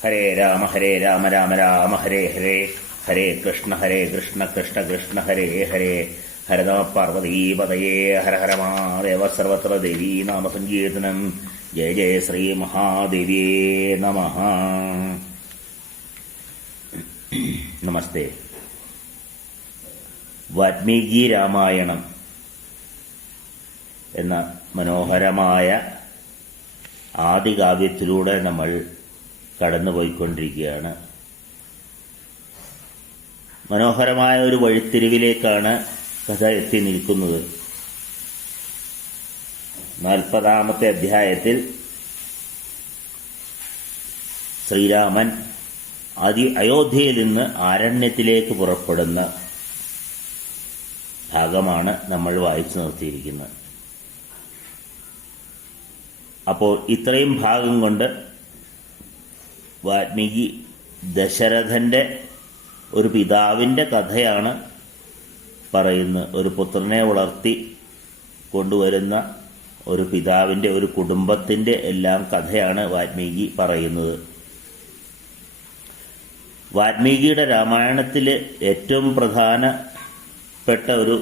ഹരേ രാമ രാമ രാമ ഹരേ ഹരേ, ഹരേ കൃഷ്ണ കൃഷ്ണ കൃഷ്ണ ഹരേ ഹരേ. ഹരനമ പാർവതീപതയേ ഹര ഹര മഹാദേവ. സർവത്ര ദേവീ നാമസങ്കീർത്തനം. ജയ ജയ ശ്രീ മഹാദേവിയേ നമഃ. നമസ്തേ. വാൽമീകി രാമായണം എന്ന മനോഹരമായ ആദികാവ്യത്തിലൂടെ നമ്മൾ കടന്നുപോയിക്കൊണ്ടിരിക്കുകയാണ്. മനോഹരമായ ഒരു വഴിത്തിരിവിലേക്കാണ് കഥ എത്തി നിൽക്കുന്നത്. 40-ാമത്തെ അധ്യായത്തിൽ ശ്രീരാമൻ അയോധ്യയിൽ നിന്ന് ആരണ്യത്തിലേക്ക് പുറപ്പെടുന്ന ഭാഗമാണ് നമ്മൾ വായിച്ചു നിർത്തിയിരിക്കുന്നത്. അപ്പോൾ ഇത്രയും ഭാഗം കൊണ്ട് വാൽമീകി ദശരഥന്റെ ഒരു പിതാവിൻ്റെ കഥയാണ് പറയുന്നത്. ഒരു പുത്രനെ വളർത്തി കൊണ്ടുവരുന്ന ഒരു പിതാവിൻ്റെ, ഒരു കുടുംബത്തിൻ്റെ എല്ലാം കഥയാണ് വാൽമീകി പറയുന്നത്. വാൽമീകിയുടെ രാമായണത്തിൽ ഏറ്റവും പ്രധാനപ്പെട്ട ഒരു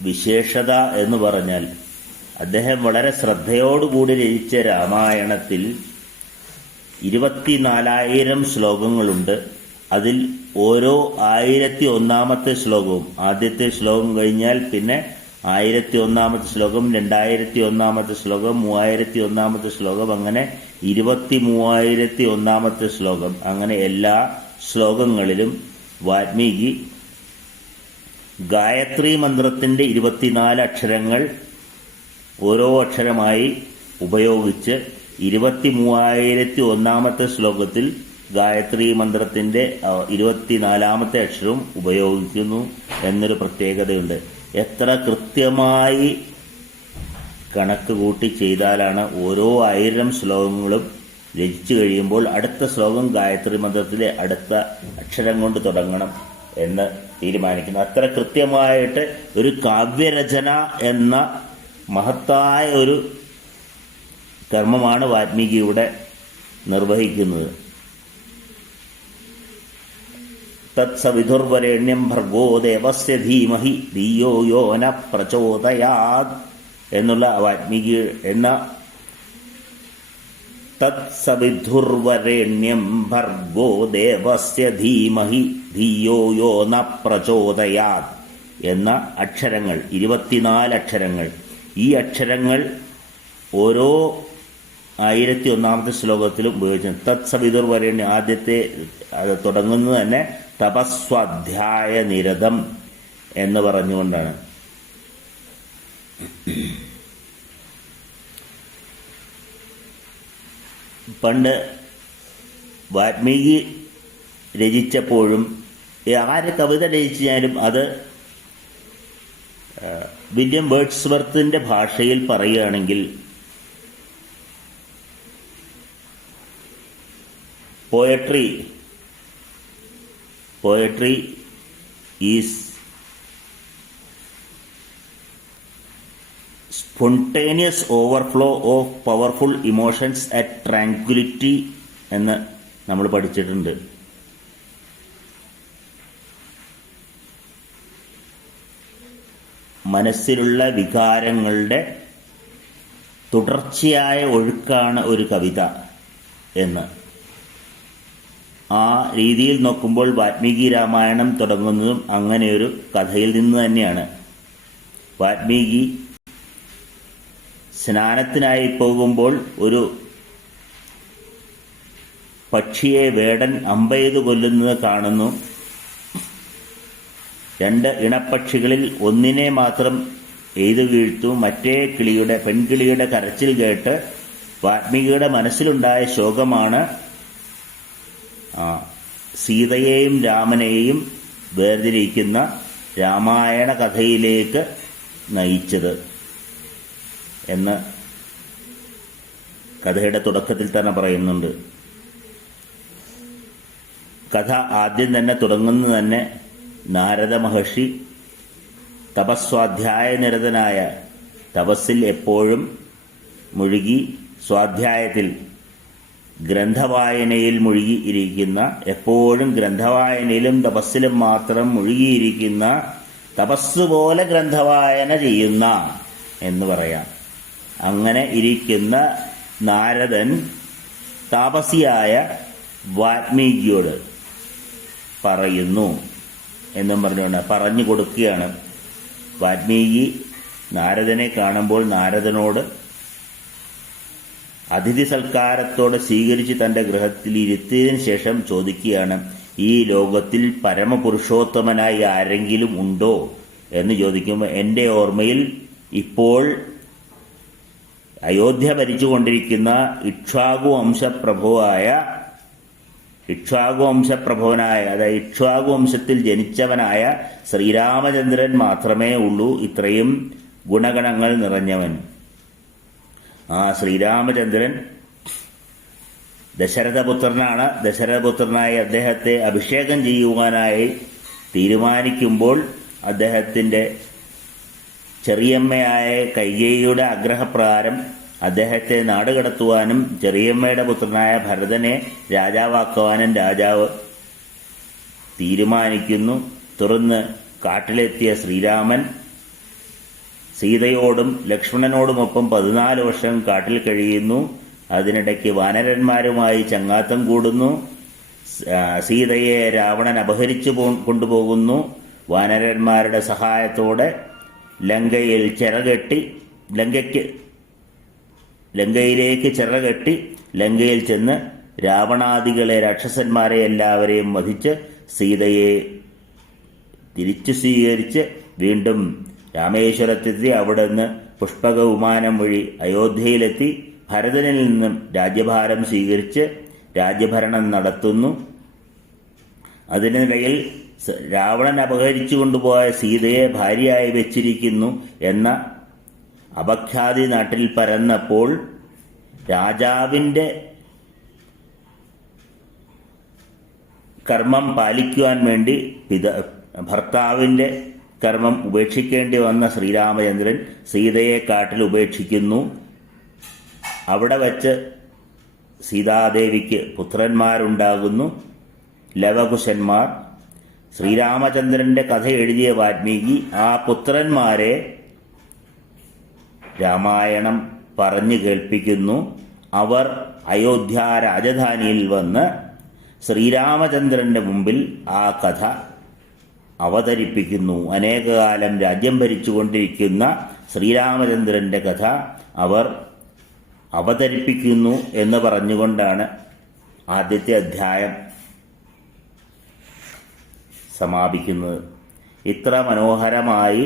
വിശേഷത എന്ന് പറഞ്ഞാൽ, അദ്ദേഹം വളരെ ശ്രദ്ധയോടുകൂടി രചിച്ച രാമായണത്തിൽ 24,000 ശ്ലോകങ്ങളുണ്ട്. അതിൽ ഓരോ 1001-ാമത്തെ ശ്ലോകവും, ആദ്യത്തെ ശ്ലോകം കഴിഞ്ഞാൽ പിന്നെ 1001-ാമത്തെ ശ്ലോകം, 2001-ാമത്തെ ശ്ലോകം, 3001-ാമത്തെ ശ്ലോകം, അങ്ങനെ 23,001-ാമത്തെ ശ്ലോകം. അങ്ങനെ എല്ലാ ശ്ലോകങ്ങളിലും വാൽമീകി ഗായത്രി മന്ത്രത്തിന്റെ 24 അക്ഷരങ്ങൾ ഓരോ അക്ഷരമായി ഉപയോഗിച്ച് 23,001-ാമത്തെ ശ്ലോകത്തിൽ ഗായത്രി മന്ത്രത്തിന്റെ 24-ാമത്തെ അക്ഷരവും ഉപയോഗിക്കുന്നു എന്നൊരു പ്രത്യേകതയുണ്ട്. എത്ര കൃത്യമായി കണക്ക് കൂട്ടി ചെയ്താലാണ് ഓരോ 1000 ശ്ലോകങ്ങളും രചിച്ചു കഴിയുമ്പോൾ അടുത്ത ശ്ലോകം ഗായത്രി മന്ത്രത്തിലെ അടുത്ത അക്ഷരം കൊണ്ട് തുടങ്ങണം എന്ന് തീരുമാനിക്കുന്നു. അത്ര കൃത്യമായിട്ട് ഒരു കാവ്യരചന എന്ന മഹത്തായ ഒരു കർമ്മമാണ് വാൽമീകിയുടെ നിർവഹിക്കുന്നത്. തത്സവിതുർവരേണ്യം ഭർഗോ ദേവസ്യ ധീമഹി ധിയോ യോ ന പ്രചോദയാത് എന്നുള്ള വാൽമീകി എന്ന തത്സവിതുർവരേണ്യം ഭർഗോ ദേവസ്യ ധീമഹി ധിയോ യോ ന പ്രചോദയാത് എന്ന അക്ഷരങ്ങൾ, 24 അക്ഷരങ്ങൾ. ഈ അക്ഷരങ്ങൾ ഓരോ 1001-ാമത്തെ ശ്ലോകത്തിലും ഉപയോഗിച്ചു. തത്സവിതുർവരേണ്യം, ആദ്യത്തെ അത് തുടങ്ങുന്നത് തന്നെ തപസ്വാധ്യായ നിരതം എന്ന് പറഞ്ഞുകൊണ്ടാണ്. പണ്ട് വാൽമീകി രചിച്ചപ്പോഴും ആര് കവിത രചിച്ചാലും അത് വില്യം വേർഡ്സ്വർത്തിന്റെ ഭാഷയിൽ പറയുകയാണെങ്കിൽ poetry is spontaneous overflow of powerful emotions at tranquillity എന്ന് നമ്മൾ പഠിച്ചിട്ടുണ്ട്. മനസ്സിലുള്ള വികാരങ്ങളുടെ തുടർച്ചയായ ഒഴുക്കാണ് ഒരു കവിത എന്ന്. ആ രീതിയിൽ നോക്കുമ്പോൾ വാൽമീകി രാമായണം തുടങ്ങുന്നതും അങ്ങനെയൊരു കഥയിൽ നിന്ന് തന്നെയാണ്. വാൽമീകി സ്നാനത്തിനായി പോകുമ്പോൾ ഒരു പക്ഷിയെ വേടൻ അമ്പെയ്ത് കൊല്ലുന്നത് കാണുന്നു. 2 ഇണപ്പക്ഷികളിൽ ഒന്നിനെ മാത്രം എയ്തു വീഴ്ത്തു. മറ്റേ പെൺകിളിയുടെ കരച്ചിൽ കേട്ട് വാൽമീകിയുടെ മനസ്സിലുണ്ടായ ശോകമാണ് സീതയെയും രാമനെയും വേർതിരിക്കുന്ന രാമായണ കഥയിലേക്ക് നയിച്ചത് എന്ന് കഥയുടെ തുടക്കത്തിൽ തന്നെ പറയുന്നുണ്ട്. കഥ ആദ്യം തന്നെ തുടങ്ങുന്നത് തന്നെ നാരദ മഹർഷി തപസ്വാധ്യായ നിരതനായ തപസ്സിൽ എപ്പോഴും മുഴുകി സ്വാധ്യായത്തിൽ ഗ്രന്ഥവായനയിൽ മുഴുകിയിരിക്കുന്ന, എപ്പോഴും ഗ്രന്ഥവായനയിലും തപസ്സിലും മാത്രം മുഴുകിയിരിക്കുന്ന, തപസ് പോലെ ഗ്രന്ഥവായന ചെയ്യുന്ന എന്ന് പറയാം. അങ്ങനെ ഇരിക്കുന്ന നാരദൻ താപസിയായ വാൽമീകിയോട് പറയുന്നു എന്നും പറഞ്ഞുകൊണ്ട് പറഞ്ഞു കൊടുക്കുകയാണ്. വാൽമീകി നാരദനെ കാണുമ്പോൾ നാരദനോട് അതിഥി സൽക്കാരത്തോടെ സ്വീകരിച്ച് തൻ്റെ ഗൃഹത്തിൽ ഇരുത്തിയതിനു ശേഷം ചോദിക്കുകയാണ്, ഈ ലോകത്തിൽ പരമപുരുഷോത്തമനായി ആരെങ്കിലും ഉണ്ടോ എന്ന് ചോദിക്കുമ്പോൾ, എൻ്റെ ഓർമ്മയിൽ ഇപ്പോൾ അയോധ്യ ഭരിച്ചുകൊണ്ടിരിക്കുന്ന ഇക്ഷ്വാകു വംശപ്രഭുവനായ അതായത് ഇക്ഷ്വാകു വംശത്തിൽ ജനിച്ചവനായ ശ്രീരാമചന്ദ്രൻ മാത്രമേ ഉള്ളൂ ഇത്രയും ഗുണഗണങ്ങൾ നിറഞ്ഞവൻ. ആ ശ്രീരാമചന്ദ്രൻ ദശരഥപുത്രനാണ്. ദശരഥപുത്രനായി അദ്ദേഹത്തെ അഭിഷേകം ചെയ്യുവാനായി തീരുമാനിക്കുമ്പോൾ അദ്ദേഹത്തിൻ്റെ ചെറിയമ്മയായ കൈകേയിയുടെ ആഗ്രഹപ്രകാരം അദ്ദേഹത്തെ നാടുകടത്തുവാനും ചെറിയമ്മയുടെ പുത്രനായ ഭരതനെ രാജാവാക്കുവാനും രാജാവ് തീരുമാനിക്കുന്നു. തുടർന്ന് കാട്ടിലെത്തിയ ശ്രീരാമൻ സീതയോടും ലക്ഷ്മണനോടുമൊപ്പം 14 വർഷം കാട്ടിൽ കഴിയുന്നു. അതിനിടയ്ക്ക് വാനരന്മാരുമായി ചങ്ങാത്തം കൂടുന്നു. സീതയെ രാവണൻ അപഹരിച്ചു കൊണ്ടുപോകുന്നു. വാനരന്മാരുടെ സഹായത്തോടെ ലങ്കയിലേക്ക് ചിറകെട്ടി ലങ്കയിൽ ചെന്ന് രാവണാദികളെ രാക്ഷസന്മാരെ എല്ലാവരെയും വധിച്ച് സീതയെ തിരിച്ചു സ്വീകരിച്ച് വീണ്ടും രാമേശ്വരത്തെത്തി അവിടെ നിന്ന് പുഷ്പക വിമാനം വഴി അയോധ്യയിലെത്തി ഭരതനിൽ നിന്നും രാജ്യഭാരം സ്വീകരിച്ച് രാജ്യഭരണം നടത്തുന്നു. അതിനിടയിൽ രാവണൻ അപഹരിച്ചു കൊണ്ടുപോയ സീതയെ ഭാര്യയായി വെച്ചിരിക്കുന്നു എന്ന അപഖ്യാതി നാട്ടിൽ പരന്നപ്പോൾ രാജാവിൻ്റെ കർമ്മം പാലിക്കുവാൻ വേണ്ടി ഭർത്താവിൻ്റെ കർമ്മം ഉപേക്ഷിക്കേണ്ടി വന്ന ശ്രീരാമചന്ദ്രൻ സീതയെ കാട്ടിൽ ഉപേക്ഷിക്കുന്നു. അവിടെ വച്ച് സീതാദേവിക്ക് പുത്രന്മാരുണ്ടാകുന്നു, ലവകുശന്മാർ. ശ്രീരാമചന്ദ്രൻ്റെ കഥ എഴുതിയ വാൽമീകി ആ പുത്രന്മാരെ രാമായണം പറഞ്ഞു കേൾപ്പിക്കുന്നു. അവർ അയോധ്യ രാജധാനിയിൽ വന്ന് ശ്രീരാമചന്ദ്രൻ്റെ മുമ്പിൽ ആ കഥ അവതരിപ്പിക്കുന്നു. അനേകകാലം രാജ്യം ഭരിച്ചുകൊണ്ടിരിക്കുന്ന ശ്രീരാമചന്ദ്രൻ്റെ കഥ അവർ അവതരിപ്പിക്കുന്നു എന്ന് പറഞ്ഞുകൊണ്ടാണ് ആദ്യത്തെ അധ്യായം സമാപിക്കുന്നത്. ഇത്ര മനോഹരമായി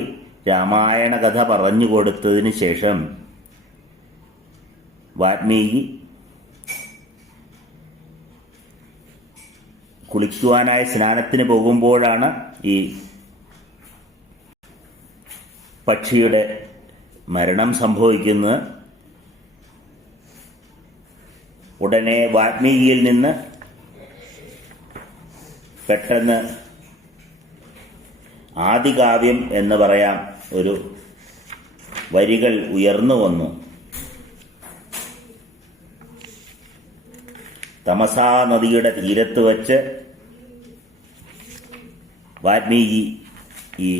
രാമായണ കഥ പറഞ്ഞു കൊടുത്തതിന് ശേഷം വാൽമീകി കുളിക്കുവാനായി സ്നാനത്തിന് പോകുമ്പോഴാണ് ഈ പക്ഷിയുടെ മരണം സംഭവിക്കുന്നത്. ഉടനെ വാൽമീകിയിൽ നിന്ന് പെട്ടെന്ന് ആദികാവ്യം എന്ന് പറയാം ഒരു വരികൾ ഉയർന്നു വന്നു. തമസാ നദിയുടെ തീരത്ത് വച്ച് വാൽമീകി ഈ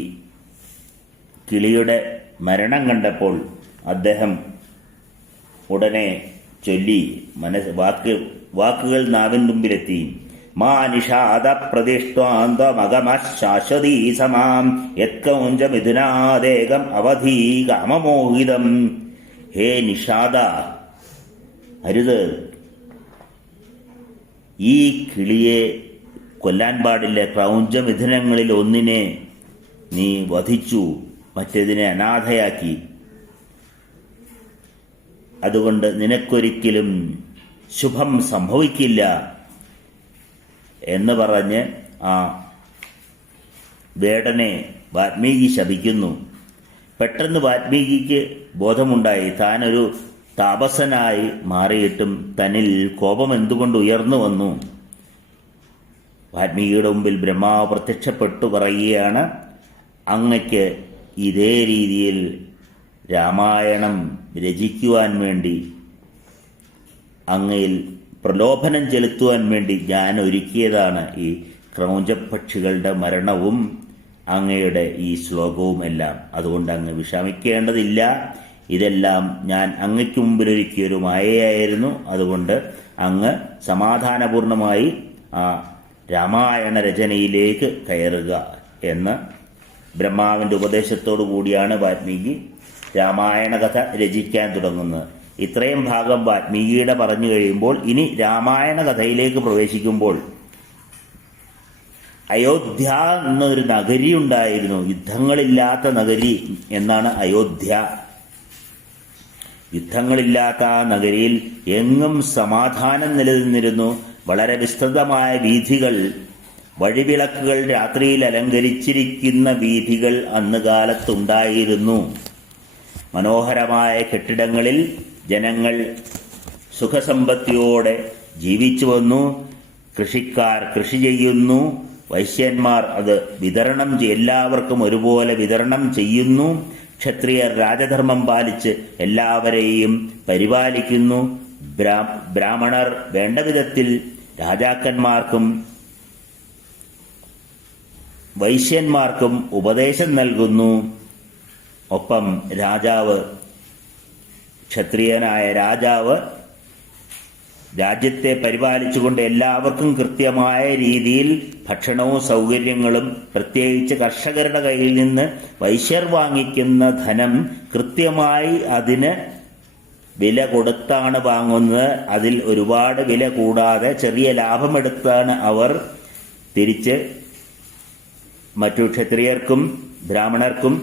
കിളിയുടെ മരണം കണ്ടപ്പോൾ അദ്ദേഹം ഉടനെ ചൊല്ലി വാക്കുകൾ നാവിൻ മുമ്പിലെത്തി. മാ നിഷാദ പ്രതിഷ്ഠാന്തമഗമശാശ്വതീ സമാം യത്കൗഞ്ച മിഥുനാദേകം അവധീ കാമമോഹിതം. ഹേ നിഷാദ, അരുത്, ഈ കിളിയെ കൊല്ലാൻ പാടില്ല. ക്രൗഞ്ചമിഥുനങ്ങളിൽ ഒന്നിനെ നീ വധിച്ചു, മറ്റേതിനെ അനാഥയാക്കി. അതുകൊണ്ട് നിനക്കൊരിക്കലും ശുഭം സംഭവിക്കില്ല എന്ന് പറഞ്ഞ് ആ വേടനെ വാൽമീകി ശപിക്കുന്നു. പെട്ടെന്ന് വാൽമീകിക്ക് ബോധമുണ്ടായി, താനൊരു താപസനായി മാറിയിട്ടും തന്നിൽ കോപം എന്തുകൊണ്ട് ഉയർന്നു വന്നു. വാൽമീകിയുടെ മുമ്പിൽ ബ്രഹ്മാവ് പ്രത്യക്ഷപ്പെട്ടു പറയുകയാണ്, അങ്ങയ്ക്ക് ഇതേ രീതിയിൽ രാമായണം രചിക്കുവാൻ വേണ്ടി അങ്ങയിൽ പ്രലോഭനം ചെലുത്തുവാൻ വേണ്ടി ഞാൻ ഒരുക്കിയതാണ് ഈ ക്രൗഞ്ചപക്ഷികളുടെ മരണവും അങ്ങയുടെ ഈ ശ്ലോകവും എല്ലാം. അതുകൊണ്ട് അങ്ങ് വിഷമിക്കേണ്ടതില്ല. ഇതെല്ലാം ഞാൻ അങ്ങയ്ക്ക് മുമ്പിലൊരുക്കിയൊരു മായയായിരുന്നു. അതുകൊണ്ട് അങ്ങ് സമാധാനപൂർണമായി ആ രാമായണ രചനയിലേക്ക് കയറുക എന്ന് ബ്രഹ്മാവിൻ്റെ ഉപദേശത്തോടു കൂടിയാണ് വാൽമീകി രാമായണ കഥ രചിക്കാൻ തുടങ്ങുന്നത്. ഇത്രയും ഭാഗം വാൽമീകിയുടെ പറഞ്ഞു കഴിയുമ്പോൾ ഇനി രാമായണ കഥയിലേക്ക് പ്രവേശിക്കുമ്പോൾ അയോധ്യ എന്നൊരു നഗരി ഉണ്ടായിരുന്നു. യുദ്ധങ്ങളില്ലാത്ത നഗരി എന്നാണ് അയോധ്യ. യുദ്ധങ്ങളില്ലാത്ത ആ നഗരിയിൽ എങ്ങും സമാധാനം നിലനിന്നിരുന്നു. വളരെ വിസ്തൃതമായ വീഥികൾ, വഴിവിളക്കുകൾ രാത്രിയിൽ അലങ്കരിച്ചിരിക്കുന്ന വീഥികൾ അന്ന് കാലത്തുണ്ടായിരുന്നു. മനോഹരമായ കെട്ടിടങ്ങളിൽ ജനങ്ങൾ സുഖസമ്പത്തിയോടെ ജീവിച്ചു വന്നു. കൃഷിക്കാർ കൃഷി ചെയ്യുന്നു. വൈശ്യന്മാർ അത് എല്ലാവർക്കും ഒരുപോലെ വിതരണം ചെയ്യുന്നു. ക്ഷത്രിയർ രാജധർമ്മം പാലിച്ച് എല്ലാവരെയും പരിപാലിക്കുന്നു. ബ്രാഹ്മണർ വേണ്ട വിധത്തിൽ രാജാക്കന്മാർക്കും വൈശ്യന്മാർക്കും ഉപദേശം നൽകുന്നു. ഒപ്പം ക്ഷത്രിയനായ രാജാവ് രാജ്യത്തെ പരിപാലിച്ചുകൊണ്ട് എല്ലാവർക്കും കൃത്യമായ രീതിയിൽ ഭക്ഷണവും സൗകര്യങ്ങളും, പ്രത്യേകിച്ച് കർഷകരുടെ കയ്യിൽ നിന്ന് വൈശ്യർ വാങ്ങിക്കുന്ന ധനം കൃത്യമായി അതിന് വില കൊടുത്താണ് വാങ്ങുന്നത്. അതിൽ ഒരുപാട് വില കൂടാതെ ചെറിയ ലാഭമെടുത്താണ് അവർ തിരിച്ച് മറ്റു ക്ഷത്രിയർക്കും ബ്രാഹ്മണർക്കും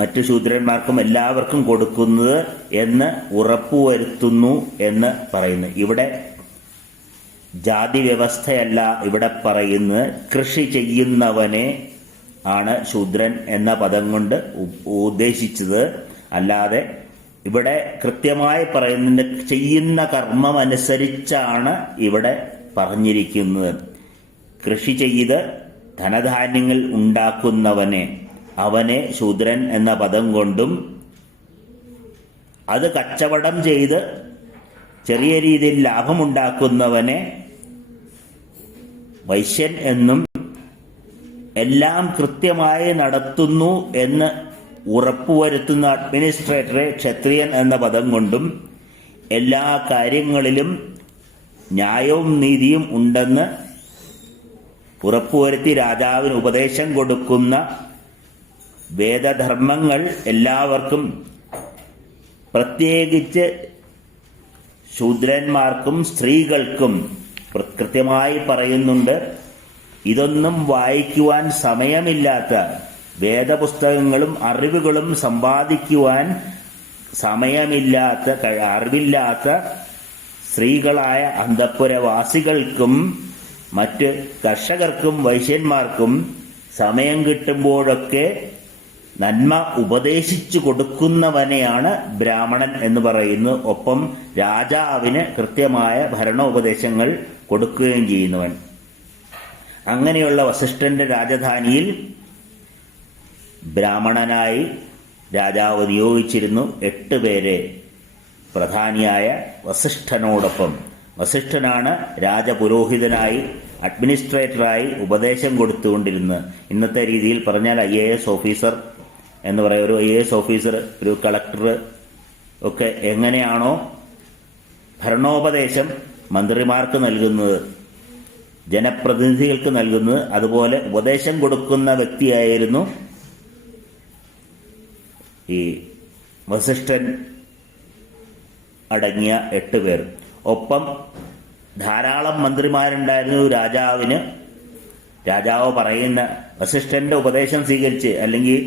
മറ്റു ശൂദ്രന്മാർക്കും എല്ലാവർക്കും കൊടുക്കുന്നത് എന്ന് ഉറപ്പുവരുത്തുന്നു എന്ന് പറയുന്നു. ഇവിടെ ജാതി വ്യവസ്ഥയല്ല ഇവിടെ പറയുന്നത്. കൃഷി ചെയ്യുന്നവനെ ആണ് ശൂദ്രൻ എന്ന പദം കൊണ്ട് ഉദ്ദേശിച്ചത്. അല്ലാതെ ഇവിടെ കൃത്യമായി പറയുന്നുണ്ട്, ചെയ്യുന്ന കർമ്മം അനുസരിച്ചാണ് ഇവിടെ പറഞ്ഞിരിക്കുന്നത്. കൃഷി ചെയ്ത് ധനധാന്യങ്ങൾ ഉണ്ടാക്കുന്നവനെ, അവനെ ശൂദ്രൻ എന്ന പദം കൊണ്ടും, അത് കച്ചവടം ചെയ്ത് ചെറിയ രീതിയിൽ ലാഭമുണ്ടാക്കുന്നവനെ വൈശ്യൻ എന്നും, എല്ലാം കൃത്യമായി നടത്തുന്നു എന്ന് ഉറപ്പുവരുത്തുന്ന അഡ്മിനിസ്ട്രേറ്ററെ ക്ഷത്രിയൻ എന്ന പദം കൊണ്ടും, എല്ലാ കാര്യങ്ങളിലും ന്യായവും നീതിയും ഉണ്ടെന്ന് ഉറപ്പുവരുത്തി രാജാവിന് ഉപദേശം കൊടുക്കുന്ന വേദധർമ്മങ്ങൾ എല്ലാവർക്കും, പ്രത്യേകിച്ച് ശൂദ്രന്മാർക്കും സ്ത്രീകൾക്കും കൃത്യമായി പറയുന്നുണ്ട്. ഇതൊന്നും വായിക്കുവാൻ സമയമില്ലാത്ത, വേദപുസ്തകങ്ങളും അറിവുകളും സമ്പാദിക്കുവാൻ അറിവില്ലാത്ത സ്ത്രീകളായ അന്തഃപുരവാസികൾക്കും മറ്റ് കർഷകർക്കും വൈശ്യന്മാർക്കും സമയം കിട്ടുമ്പോഴൊക്കെ നന്മ ഉപദേശിച്ചു കൊടുക്കുന്നവനെയാണ് ബ്രാഹ്മണൻ എന്ന് പറയുന്നത്. ഒപ്പം രാജാവിന് കൃത്യമായ ഭരണോപദേശങ്ങൾ കൊടുക്കുകയും ചെയ്യുന്നവൻ. അങ്ങനെയുള്ള വസിഷ്ഠന്റെ രാജധാനിയിൽ ബ്രാഹ്മണനായി രാജാവ് നിയോഗിച്ചിരുന്നു 8 പേരെ പ്രധാനിയായ വസിഷ്ഠനോടൊപ്പം. വസിഷ്ഠനാണ് രാജപുരോഹിതനായി, അഡ്മിനിസ്ട്രേറ്ററായി ഉപദേശം കൊടുത്തുകൊണ്ടിരുന്നത്. ഇന്നത്തെ രീതിയിൽ പറഞ്ഞാൽ IAS ഓഫീസർ എന്ന് പറയുന്ന ഒരു IAS ഓഫീസർ, ഒരു കളക്ടർ ഒക്കെ എങ്ങനെയാണോ ഭരണോപദേശം മന്ത്രിമാർക്ക് നൽകുന്നത്, ജനപ്രതിനിധികൾക്ക് നൽകുന്നത്, അതുപോലെ ഉപദേശം കൊടുക്കുന്ന വ്യക്തിയായിരുന്നു ഈ വസിഷ്ഠൻ അടങ്ങിയ 8 പേർ. ഒപ്പം ധാരാളം മന്ത്രിമാരുണ്ടായിരുന്നു രാജാവിന്. രാജാവ് പറയുന്ന വസിഷ്ഠന്റെ ഉപദേശം സ്വീകരിച്ച്, അല്ലെങ്കിൽ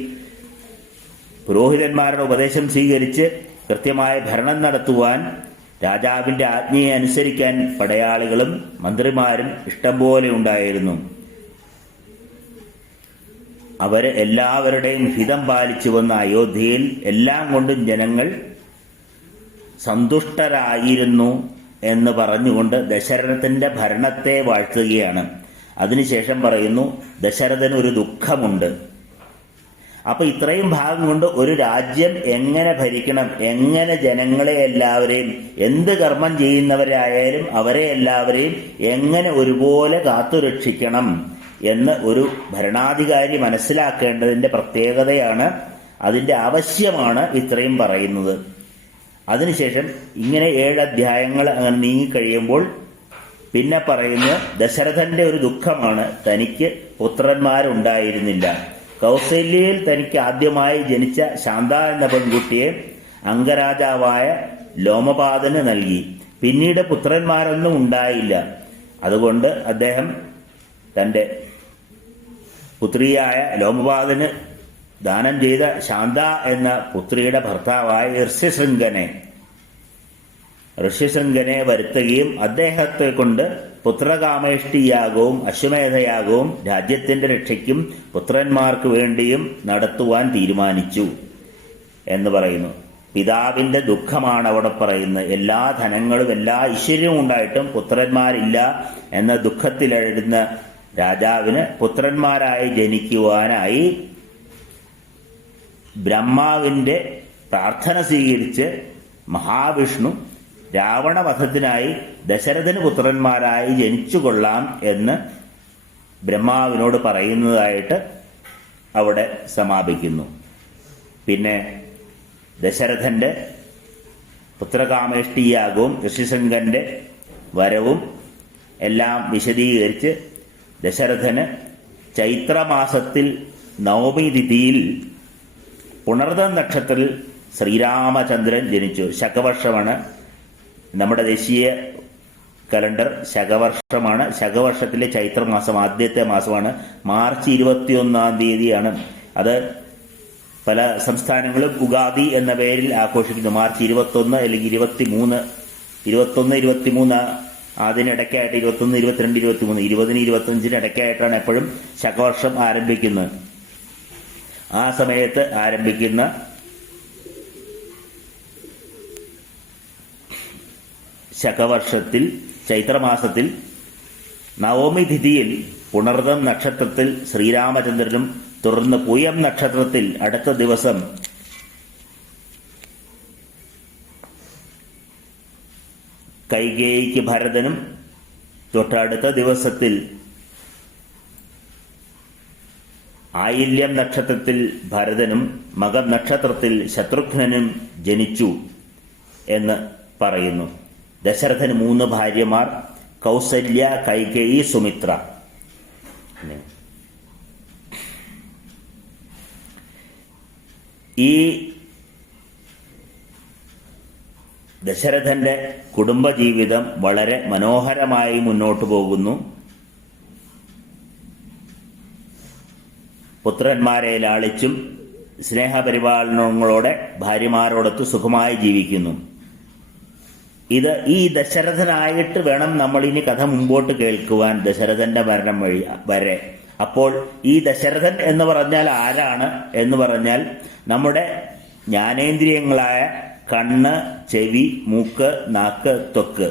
പുരോഹിതന്മാരുടെ ഉപദേശം സ്വീകരിച്ച് കൃത്യമായ ഭരണം നടത്തുവാൻ, രാജാവിന്റെ ആജ്ഞയെ അനുസരിക്കാൻ പടയാളികളും മന്ത്രിമാരും ഇഷ്ടം പോലെ ഉണ്ടായിരുന്നു. അവര് എല്ലാവരുടെയും ഹിതം പാലിച്ചു വന്ന അയോധ്യയിൽ എല്ലാം കൊണ്ടും ജനങ്ങൾ സന്തുഷ്ടരായിരുന്നു എന്ന് പറഞ്ഞുകൊണ്ട് ദശരഥന്റെ ഭരണത്തെ വാഴ്ത്തുകയാണ്. അതിനുശേഷം പറയുന്നു, ദശരഥന് ഒരു ദുഃഖമുണ്ട്. അപ്പൊ ഇത്രയും ഭാഗം കൊണ്ട് ഒരു രാജ്യം എങ്ങനെ ഭരിക്കണം, എങ്ങനെ ജനങ്ങളെ എല്ലാവരെയും, എന്ത് കർമ്മം ചെയ്യുന്നവരായാലും അവരെ എല്ലാവരെയും എങ്ങനെ ഒരുപോലെ കാത്തുരക്ഷിക്കണം എന്ന് ഒരു ഭരണാധികാരി മനസ്സിലാക്കേണ്ടതിന്റെ പ്രത്യേകതയാണ്, അതിന്റെ ആവശ്യമാണ് ഇത്രയും പറയുന്നത്. അതിനുശേഷം ഇങ്ങനെ 7 അധ്യായങ്ങൾ അങ്ങനെ നീങ്ങിക്കഴിയുമ്പോൾ പിന്നെ പറയുന്നത് ദശരഥന്റെ ഒരു ദുഃഖമാണ്. തനിക്ക് പുത്രന്മാരുണ്ടായിരുന്നില്ല. കൗസല്യയിൽ തനിക്ക് ആദ്യമായി ജനിച്ച ശാന്ത എന്ന പെൺകുട്ടിയെ അംഗരാജാവായ ലോമപാദന് നൽകി. പിന്നീട് പുത്രന്മാരൊന്നും ഉണ്ടായില്ല. അതുകൊണ്ട് അദ്ദേഹം തന്റെ പുത്രിയായ ലോമപാദന് ദാനം ചെയ്ത ശാന്ത എന്ന പുത്രിയുടെ ഭർത്താവായ ഋഷ്യശൃംഗനെ വരുത്തുകയും അദ്ദേഹത്തെ കൊണ്ട് പുത്രകാമേഷ്ടിയാഗവും അശ്വമേധയാഗവും രാജ്യത്തിന്റെ രക്ഷയ്ക്കും പുത്രന്മാർക്ക് വേണ്ടിയും നടത്തുവാൻ തീരുമാനിച്ചു എന്ന് പറയുന്നു. പിതാവിന്റെ ദുഃഖമാണ് അവിടെ പറയുന്നത്. എല്ലാ ധനങ്ങളും എല്ലാ ഐശ്വര്യവും ഉണ്ടായിട്ടും പുത്രന്മാരില്ല എന്ന ദുഃഖത്തിലെഴുന്ന രാജാവിന് പുത്രന്മാരായി ജനിക്കുവാനായി ബ്രഹ്മാവിന്റെ പ്രാർത്ഥന സ്വീകരിച്ച് മഹാവിഷ്ണു രാവണവധത്തിനായി ദശരഥന് പുത്രന്മാരായി ജനിച്ചുകൊള്ളാം എന്ന് ബ്രഹ്മാവിനോട് പറയുന്നതായിട്ട് അവിടെ സമാപിക്കുന്നു. പിന്നെ ദശരഥന്റെ പുത്രകാമേഷ്ടിയാഗവും ഋഷിശൃംഗന്റെ വരവും എല്ലാം വിശദീകരിച്ച് ദശരഥന് ചൈത്രമാസത്തിൽ നവമി തിഥിയിൽ പുണർദം നക്ഷത്രത്തിൽ ശ്രീരാമചന്ദ്രൻ ജനിച്ചു. ശകവർഷമാണ് നമ്മുടെ ദേശീയ കലണ്ടർ, ശകവർഷമാണ്. ശകവർഷത്തിലെ ചൈത്രമാസം ആദ്യത്തെ മാസമാണ്. മാർച്ച് 21 തീയതിയാണ്. അത് പല സംസ്ഥാനങ്ങളും ഉഗാദി എന്ന പേരിൽ ആഘോഷിക്കുന്നു. മാർച്ച് 21 അല്ലെങ്കിൽ 23, 23 അതിനിടയ്ക്കായിട്ട് 21, 22, 23, 20, 25 ഇടയ്ക്കായിട്ടാണ് എപ്പോഴും ശകവർഷം ആരംഭിക്കുന്നത്. ആ സമയത്ത് ആരംഭിക്കുന്ന ശകവർഷത്തിൽ ചൈത്രമാസത്തിൽ നവമി തിഥിയിൽ പുണർദം നക്ഷത്രത്തിൽ ശ്രീരാമചന്ദ്രനും തുടർന്ന് പൂയം നക്ഷത്രത്തിൽ അടുത്ത ദിവസം കൈകേയിക്ക് ഭരതനും തൊട്ടടുത്ത ദിവസത്തിൽ ആയില്യം നക്ഷത്രത്തിൽ ഭരതനും മകം നക്ഷത്രത്തിൽ ശത്രുഘ്നനും ജനിച്ചു എന്ന് പറയുന്നു. ദശരഥന് 3 ഭാര്യമാർ, കൗസല്യ, കൈകേയി, സുമിത്ര. ഈ ദശരഥന്റെ കുടുംബജീവിതം വളരെ മനോഹരമായി മുന്നോട്ടു പോകുന്നു. പുത്രന്മാരെ ലാളിച്ചും സ്നേഹപരിപാലനങ്ങളോടെ ഭാര്യമാരോടൊത്ത് സുഖമായി ജീവിക്കുന്നു. ഈ ദശരഥനായിട്ട് വേണം നമ്മൾ ഇനി കഥ മുമ്പോട്ട് കേൾക്കുവാൻ, ദശരഥന്റെ മരണം വരെ. അപ്പോൾ ഈ ദശരഥൻ എന്ന് പറഞ്ഞാൽ ആരാണ് എന്ന് പറഞ്ഞാൽ നമ്മുടെ ജ്ഞാനേന്ദ്രിയങ്ങളായ കണ്ണ്, ചെവി, മൂക്ക്, നാക്ക്, ത്വക്ക്,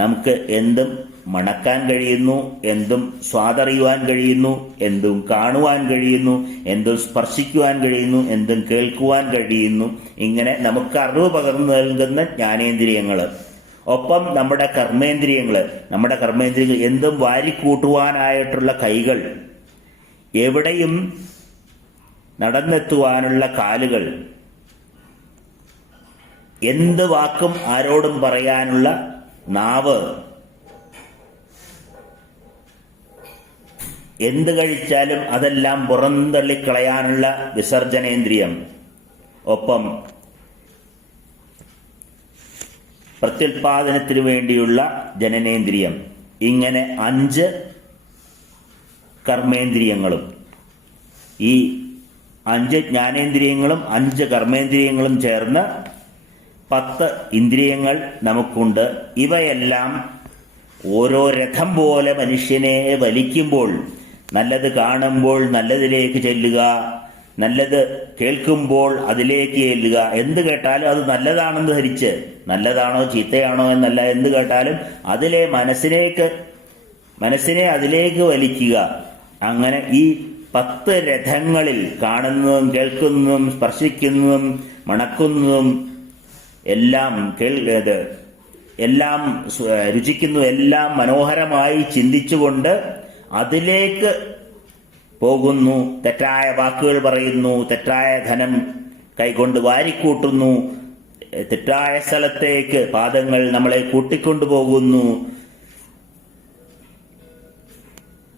നമുക്ക് എന്തും മണക്കാൻ കഴിയുന്നു, എന്തും സ്വാദറിയുവാൻ കഴിയുന്നു, എന്തും കാണുവാൻ കഴിയുന്നു, എന്തും സ്പർശിക്കുവാൻ കഴിയുന്നു, എന്തും കേൾക്കുവാൻ കഴിയുന്നു. ഇങ്ങനെ നമുക്ക് അറിവ് പകർന്നു നൽകുന്ന ജ്ഞാനേന്ദ്രിയങ്ങൾ, ഒപ്പം നമ്മുടെ കർമ്മേന്ദ്രിയങ്ങൾ എന്തും വാരിക്കൂട്ടുവാനായിട്ടുള്ള കൈകൾ, എവിടെയും നടന്നെത്തുവാനുള്ള കാലുകൾ, എന്ത് വാക്കും ആരോടും പറയാനുള്ള നാവ്, എന്ത് കഴിച്ചാലും അതെല്ലാം പുറന്തള്ളിക്കളയാനുള്ള വിസർജനേന്ദ്രിയം, ഒപ്പം പ്രത്യുൽപാദനത്തിനു വേണ്ടിയുള്ള ജനനേന്ദ്രിയം. ഇങ്ങനെ 5 കർമ്മേന്ദ്രിയങ്ങളും, ഈ 5 ജ്ഞാനേന്ദ്രിയങ്ങളും 5 കർമ്മേന്ദ്രിയങ്ങളും ചേർന്ന് 10 ഇന്ദ്രിയങ്ങൾ നമുക്കുണ്ട്. ഇവയെല്ലാം ഓരോ രഥം പോലെ മനുഷ്യനെ വലിക്കുമ്പോൾ, നല്ലത് കാണുമ്പോൾ നല്ലതിലേക്ക് ചെല്ലുക, നല്ലത് കേൾക്കുമ്പോൾ അതിലേക്ക് ചെല്ലുക. എന്ത് കേട്ടാലും അത് നല്ലതാണെന്ന് ധരിച്ച്, നല്ലതാണോ ചീത്തയാണോ എന്നല്ല, എന്ത് കേട്ടാലും മനസ്സിനെ അതിലേക്ക് വലിക്കുക. അങ്ങനെ ഈ 10 രഥങ്ങളിൽ കാണുന്നതും കേൾക്കുന്നതും സ്പർശിക്കുന്നതും മണക്കുന്നതും എല്ലാം എല്ലാം രുചിക്കുന്നു, എല്ലാം മനോഹരമായി ചിന്തിച്ചുകൊണ്ട് അതിലേക്ക് പോകുന്നു. തെറ്റായ വാക്കുകൾ പറയുന്നു, തെറ്റായ ധനം കൈകൊണ്ട് വാരിക്കൂട്ടുന്നു, തെറ്റായ സ്ഥലത്തേക്ക് പാദങ്ങൾ നമ്മളെ കൂട്ടിക്കൊണ്ടുപോകുന്നു.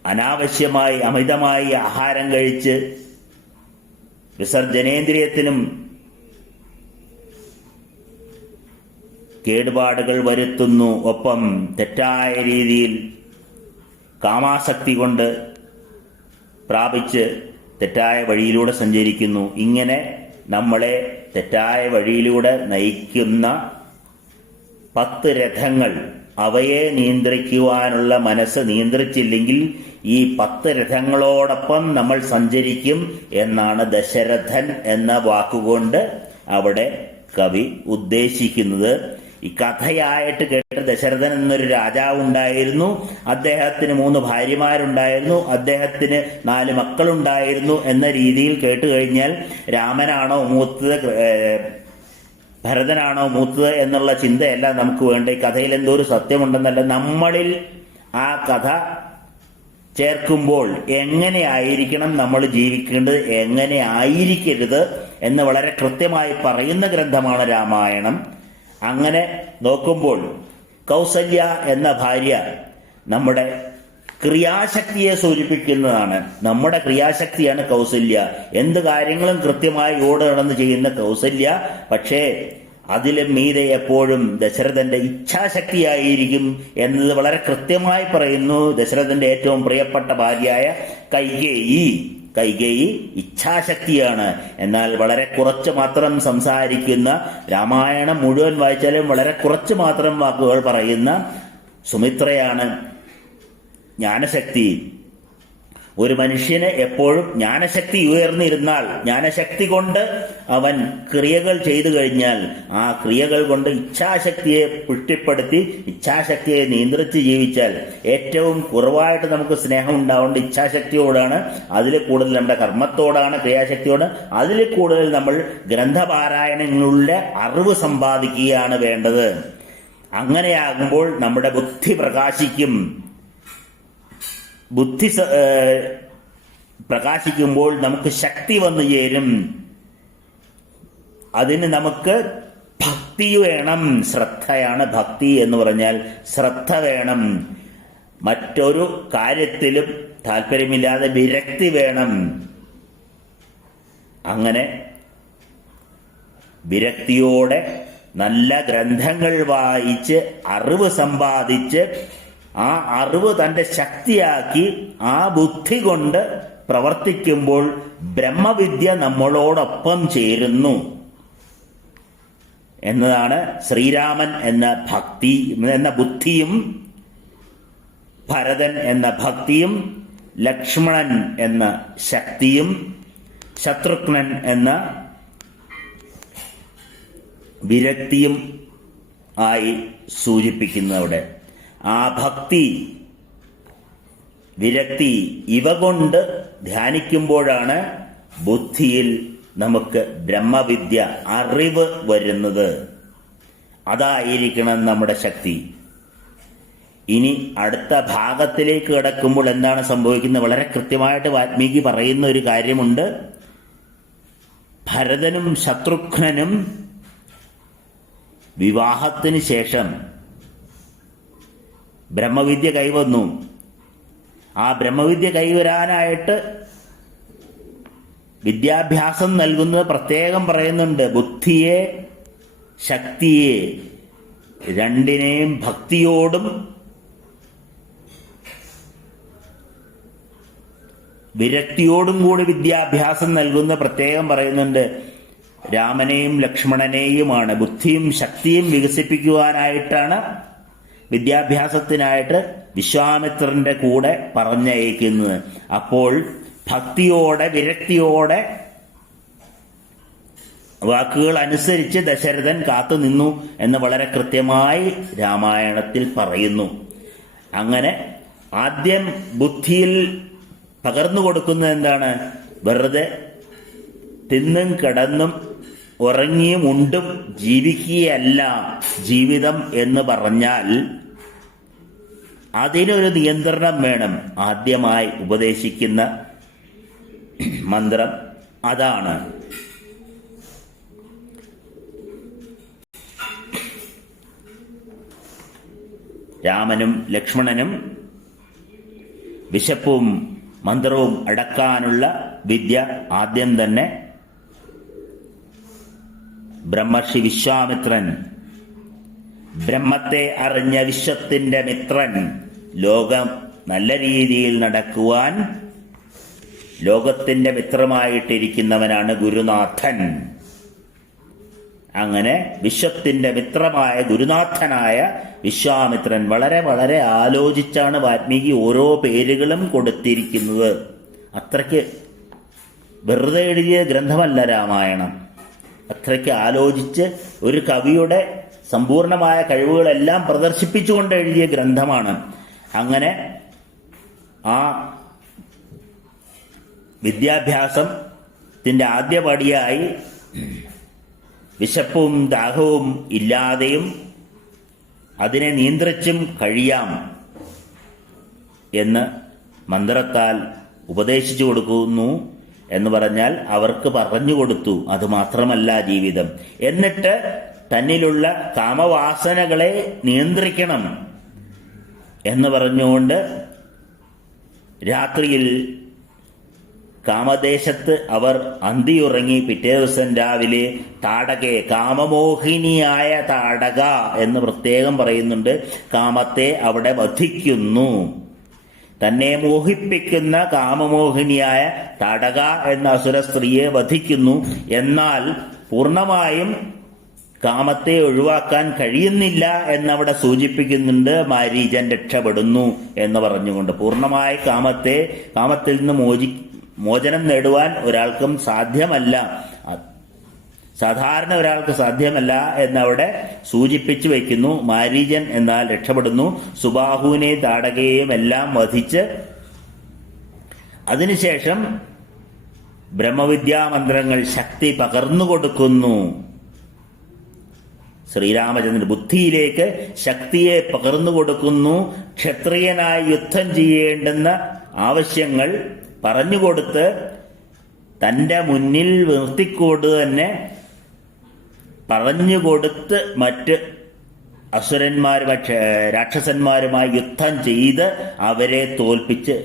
അനാവശ്യമായി അമിതമായി ആഹാരം കഴിച്ച് വിസർജനേന്ദ്രിയത്തിനും കേടുപാടുകൾ വരുത്തുന്നു. ഒപ്പം തെറ്റായ രീതിയിൽ കാമാസക്തി കൊണ്ട് പ്രാപിച്ച് തെറ്റായ വഴിയിലൂടെ സഞ്ചരിക്കുന്നു. ഇങ്ങനെ നമ്മളെ തെറ്റായ വഴിയിലൂടെ നയിക്കുന്ന 10 രഥങ്ങൾ, അവയെ നിയന്ത്രിക്കുവാനുള്ള മനസ്സ് നിയന്ത്രിച്ചില്ലെങ്കിൽ ഈ 10 രഥങ്ങളോടൊപ്പം നമ്മൾ സഞ്ചരിക്കും എന്നാണ് ദശരഥൻ എന്ന വാക്കുകൊണ്ട് അവിടെ കവി ഉദ്ദേശിക്കുന്നത്. ഈ കഥയായിട്ട് കേട്ട് ദശരഥൻ എന്നൊരു രാജാവ് ഉണ്ടായിരുന്നു. അദ്ദേഹത്തിന് 3 ഭാര്യമാരുണ്ടായിരുന്നു. അദ്ദേഹത്തിന് 4 മക്കളുണ്ടായിരുന്നു എന്ന രീതിയിൽ കേട്ട് കഴിഞ്ഞാൽ രാമനാണോ മൂത്തത്, ഭരതനാണോ മൂത്തത് എന്നുള്ള ചിന്തയല്ല നമുക്ക് വേണ്ട. ഈ കഥയിൽ എന്തോ ഒരു സത്യമുണ്ടെന്നല്ല, നമ്മളിൽ ആ കഥ ചേർക്കുമ്പോൾ എങ്ങനെയായിരിക്കണം നമ്മൾ ജീവിക്കേണ്ടത്, എങ്ങനെ ആയിരിക്കരുത് എന്ന് വളരെ കൃത്യമായി പറയുന്ന ഗ്രന്ഥമാണ് രാമായണം. അങ്ങനെ നോക്കുമ്പോൾ കൗസല്യ എന്ന ഭാര്യ നമ്മുടെ ക്രിയാശക്തിയെ സൂചിപ്പിക്കുന്നതാണ്. നമ്മുടെ ക്രിയാശക്തിയാണ് കൗസല്യ. എന്ത് കാര്യങ്ങളും കൃത്യമായി ഓട് നടന്ന് ചെയ്യുന്ന കൗസല്യ. പക്ഷേ അതിലും മീതെ എപ്പോഴും ദശരഥന്റെ ഇച്ഛാശക്തിയായിരിക്കും എന്നത് വളരെ കൃത്യമായി പറയുന്നു ദശരഥന്റെ ഏറ്റവും പ്രിയപ്പെട്ട ഭാര്യയായ കൈകേയി ഇച്ഛാശക്തിയാണ്. എന്നാൽ വളരെ കുറച്ച് മാത്രം സംസാരിക്കുന്ന, രാമായണം മുഴുവൻ വായിച്ചാലും വളരെ കുറച്ച് മാത്രം വാക്കുകൾ പറയുന്ന സുമിത്രയാണ് ജ്ഞാനശക്തി. ഒരു മനുഷ്യന് എപ്പോഴും ജ്ഞാനശക്തി ഉയർന്നിരുന്നാൽ, ജ്ഞാനശക്തി കൊണ്ട് അവൻ ക്രിയകൾ ചെയ്തു കഴിഞ്ഞാൽ, ആ ക്രിയകൾ കൊണ്ട് ഇച്ഛാശക്തിയെ പുഷ്ടിപ്പെടുത്തി ഇച്ഛാശക്തിയെ നിയന്ത്രിച്ച് ജീവിച്ചാൽ, ഏറ്റവും കുറവായിട്ട് നമുക്ക് സ്നേഹം ഉണ്ടാവേണ്ട ഇച്ഛാശക്തിയോടാണ്. അതിൽ കൂടുതൽ നമ്മുടെ കർമ്മത്തോടാണ്, ക്രിയാശക്തിയോട്. അതിൽ കൂടുതൽ നമ്മൾ ഗ്രന്ഥപാരായണങ്ങളിലൂടെ അറിവ് സമ്പാദിക്കുകയാണ് വേണ്ടത്. അങ്ങനെയാകുമ്പോൾ നമ്മുടെ ബുദ്ധി പ്രകാശിക്കും. ബുദ്ധി പ്രകാശിക്കുമ്പോൾ നമുക്ക് ശക്തി വന്നു ചേരും. അതിന് നമുക്ക് ഭക്തി വേണം. ശ്രദ്ധയാണ് ഭക്തി എന്ന് പറഞ്ഞാൽ. ശ്രദ്ധ വേണം. മറ്റൊരു കാര്യത്തിലും താല്പര്യമില്ലാതെ വിരക്തി വേണം. അങ്ങനെ വിരക്തിയോടെ നല്ല ഗ്രന്ഥങ്ങൾ വായിച്ച് അറിവ് സമ്പാദിച്ച് ആ അറിവ് തന്റെ ശക്തിയാക്കി ആ ബുദ്ധി കൊണ്ട് പ്രവർത്തിക്കുമ്പോൾ ബ്രഹ്മവിദ്യ നമ്മളോടൊപ്പം ചേരുന്നു എന്നതാണ്. ശ്രീരാമൻ എന്ന ബുദ്ധിയും, ഭരതൻ എന്ന ഭക്തിയും, ലക്ഷ്മണൻ എന്ന ശക്തിയും, ശത്രുഘ്നൻ എന്ന വിരക്തിയും ആയി സൂചിപ്പിക്കുന്നവിടെ. ആ ഭക്തി, വിരക്തി ഇവ കൊണ്ട് ധ്യാനിക്കുമ്പോഴാണ് ബുദ്ധിയിൽ നമുക്ക് ബ്രഹ്മവിദ്യ, അറിവ് വരുന്നത്. അതായിരിക്കണം നമ്മുടെ ശക്തി. ഇനി അടുത്ത ഭാഗത്തിലേക്ക് കിടക്കുമ്പോൾ എന്താണ് സംഭവിക്കുന്നത്? വളരെ കൃത്യമായിട്ട് വാൽമീകി പറയുന്ന ഒരു കാര്യമുണ്ട്. ഭരതനും ശത്രുഘ്നനും വിവാഹത്തിന് ശേഷം ബ്രഹ്മവിദ്യ കൈവന്നു. ആ ബ്രഹ്മവിദ്യ കൈവരാനായിട്ട് വിദ്യാഭ്യാസം നൽകുന്നത് പ്രത്യേകം പറയുന്നുണ്ട്. ബുദ്ധിയെ, ശക്തിയെ, രണ്ടിനെയും ഭക്തിയോടും വിരക്തിയോടും കൂടി വിദ്യാഭ്യാസം നൽകുന്ന പ്രത്യേകം പറയുന്നുണ്ട്. രാമനെയും ലക്ഷ്മണനെയുമാണ്. ബുദ്ധിയും ശക്തിയും വികസിപ്പിക്കുവാനായിട്ടാണ്, വിദ്യാഭ്യാസത്തിനായിട്ട് വിശ്വാമിത്രന്റെ കൂടെ പറഞ്ഞയക്കുന്നത്. അപ്പോൾ ഭക്തിയോടെ, വിരക്തിയോടെ വാക്കുകൾ അനുസരിച്ച് ദശരഥൻ കാത്തുനിന്നു എന്ന് വളരെ കൃത്യമായി രാമായണത്തിൽ പറയുന്നു. അങ്ങനെ ആദ്യം ബുദ്ധിയിൽ പകർന്നു കൊടുക്കുന്നത് എന്താണ്? വെറുതെ തിന്നും കിടന്നും ഉറങ്ങിയും ഉണ്ടും ജീവിക്കുകയല്ല ജീവിതം എന്ന് പറഞ്ഞാൽ അതിനൊരു നിയന്ത്രണം വേണം. ആദ്യമായി ഉപദേശിക്കുന്ന മന്ത്രം അതാണ്. രാമനും ലക്ഷ്മണനും വിശപ്പും മന്ത്രവും അടക്കാനുള്ള വിദ്യ ആദ്യം തന്നെ ബ്രഹ്മർഷി വിശ്വാമിത്രൻ, ബ്രഹ്മത്തെ അറിഞ്ഞ വിശ്വത്തിന്റെ മിത്രൻ, ലോകം നല്ല രീതിയിൽ നടക്കുവാൻ ലോകത്തിന്റെ മിത്രമായിട്ടിരിക്കുന്നവനാണ് ഗുരുനാഥൻ. അങ്ങനെ വിശ്വത്തിന്റെ മിത്രമായ ഗുരുനാഥനായ വിശ്വാമിത്രൻ വളരെ വളരെ ആലോചിച്ചാണ് വാൽമീകി ഓരോ പേരുകളും കൊടുത്തിരിക്കുന്നത്. അത്രയ്ക്ക് വെറുതെ എഴുതിയ ഗ്രന്ഥമല്ല രാമായണം. അത്രയ്ക്ക് ആലോചിച്ച് ഒരു കവിയുടെ സമ്പൂർണമായ കഴിവുകളെല്ലാം പ്രദർശിപ്പിച്ചുകൊണ്ട് എഴുതിയ ഗ്രന്ഥമാണ്. അങ്ങനെ ആ വിദ്യാഭ്യാസത്തിന്റെ ആദ്യപടിയായി വിശപ്പും ദാഹവും ഇല്ലാതെയും അതിനെ നിയന്ത്രിച്ചും കഴിയാം എന്ന് മന്ത്രത്താൽ ഉപദേശിച്ചു കൊടുക്കുന്നു എന്ന് പറഞ്ഞാൽ അവർക്ക് പറഞ്ഞു കൊടുത്തു. അതുമാത്രമല്ല ജീവിതം. എന്നിട്ട് തന്നിലുള്ള കാമവാസനകളെ നിയന്ത്രിക്കണം എന്ന് പറഞ്ഞുകൊണ്ട് രാത്രിയിൽ കാമദേശത്ത് അവർ അന്തിയുറങ്ങി. പിറ്റേ ദിവസം രാവിലെ താടകെ, കാമമോഹിനിയായ താടക എന്ന് പ്രത്യേകം പറയുന്നുണ്ട്, കാമത്തെ അവിടെ വധിക്കുന്നു. തന്നെ മോഹിപ്പിക്കുന്ന കാമമോഹിനിയായ താടക എന്ന അസുര സ്ത്രീയെ വധിക്കുന്നു. എന്നാൽ പൂർണ്ണമായും കാമത്തെ ഒഴിവാക്കാൻ കഴിയുന്നില്ല എന്നവിടെ സൂചിപ്പിക്കുന്നുണ്ട്. മാരീചൻ രക്ഷപ്പെടുന്നു എന്ന് പറഞ്ഞുകൊണ്ട് പൂർണ്ണമായി കാമത്തിൽ നിന്ന് മോചനം നേടുവാൻ ഒരാൾക്കും സാധ്യമല്ല, സാധാരണ ഒരാൾക്ക് സാധ്യമല്ല എന്നവിടെ സൂചിപ്പിച്ചു വയ്ക്കുന്നു. മാരീചൻ എന്നാൽ രക്ഷപ്പെടുന്നു. സുബാഹുവിനെയും താടകയെയും എല്ലാം വധിച്ച് അതിനുശേഷം ബ്രഹ്മവിദ്യാമന്ത്രങ്ങൾ ശക്തി പകർന്നു കൊടുക്കുന്നു. ശ്രീരാമചന്ദ്രൻ ബുദ്ധിയിലേക്ക് ശക്തിയെ പകർന്നു കൊടുക്കുന്നു. ക്ഷത്രിയനായി യുദ്ധം ചെയ്യേണ്ടുന്ന ആവശ്യങ്ങൾ പറഞ്ഞുകൊടുത്ത് തൻ്റെ മുന്നിൽ നിർത്തിക്കൊണ്ട് തന്നെ പറഞ്ഞുകൊടുത്ത് മറ്റ് രാക്ഷസന്മാരുമായി യുദ്ധം ചെയ്ത് അവരെ തോൽപ്പിച്ച്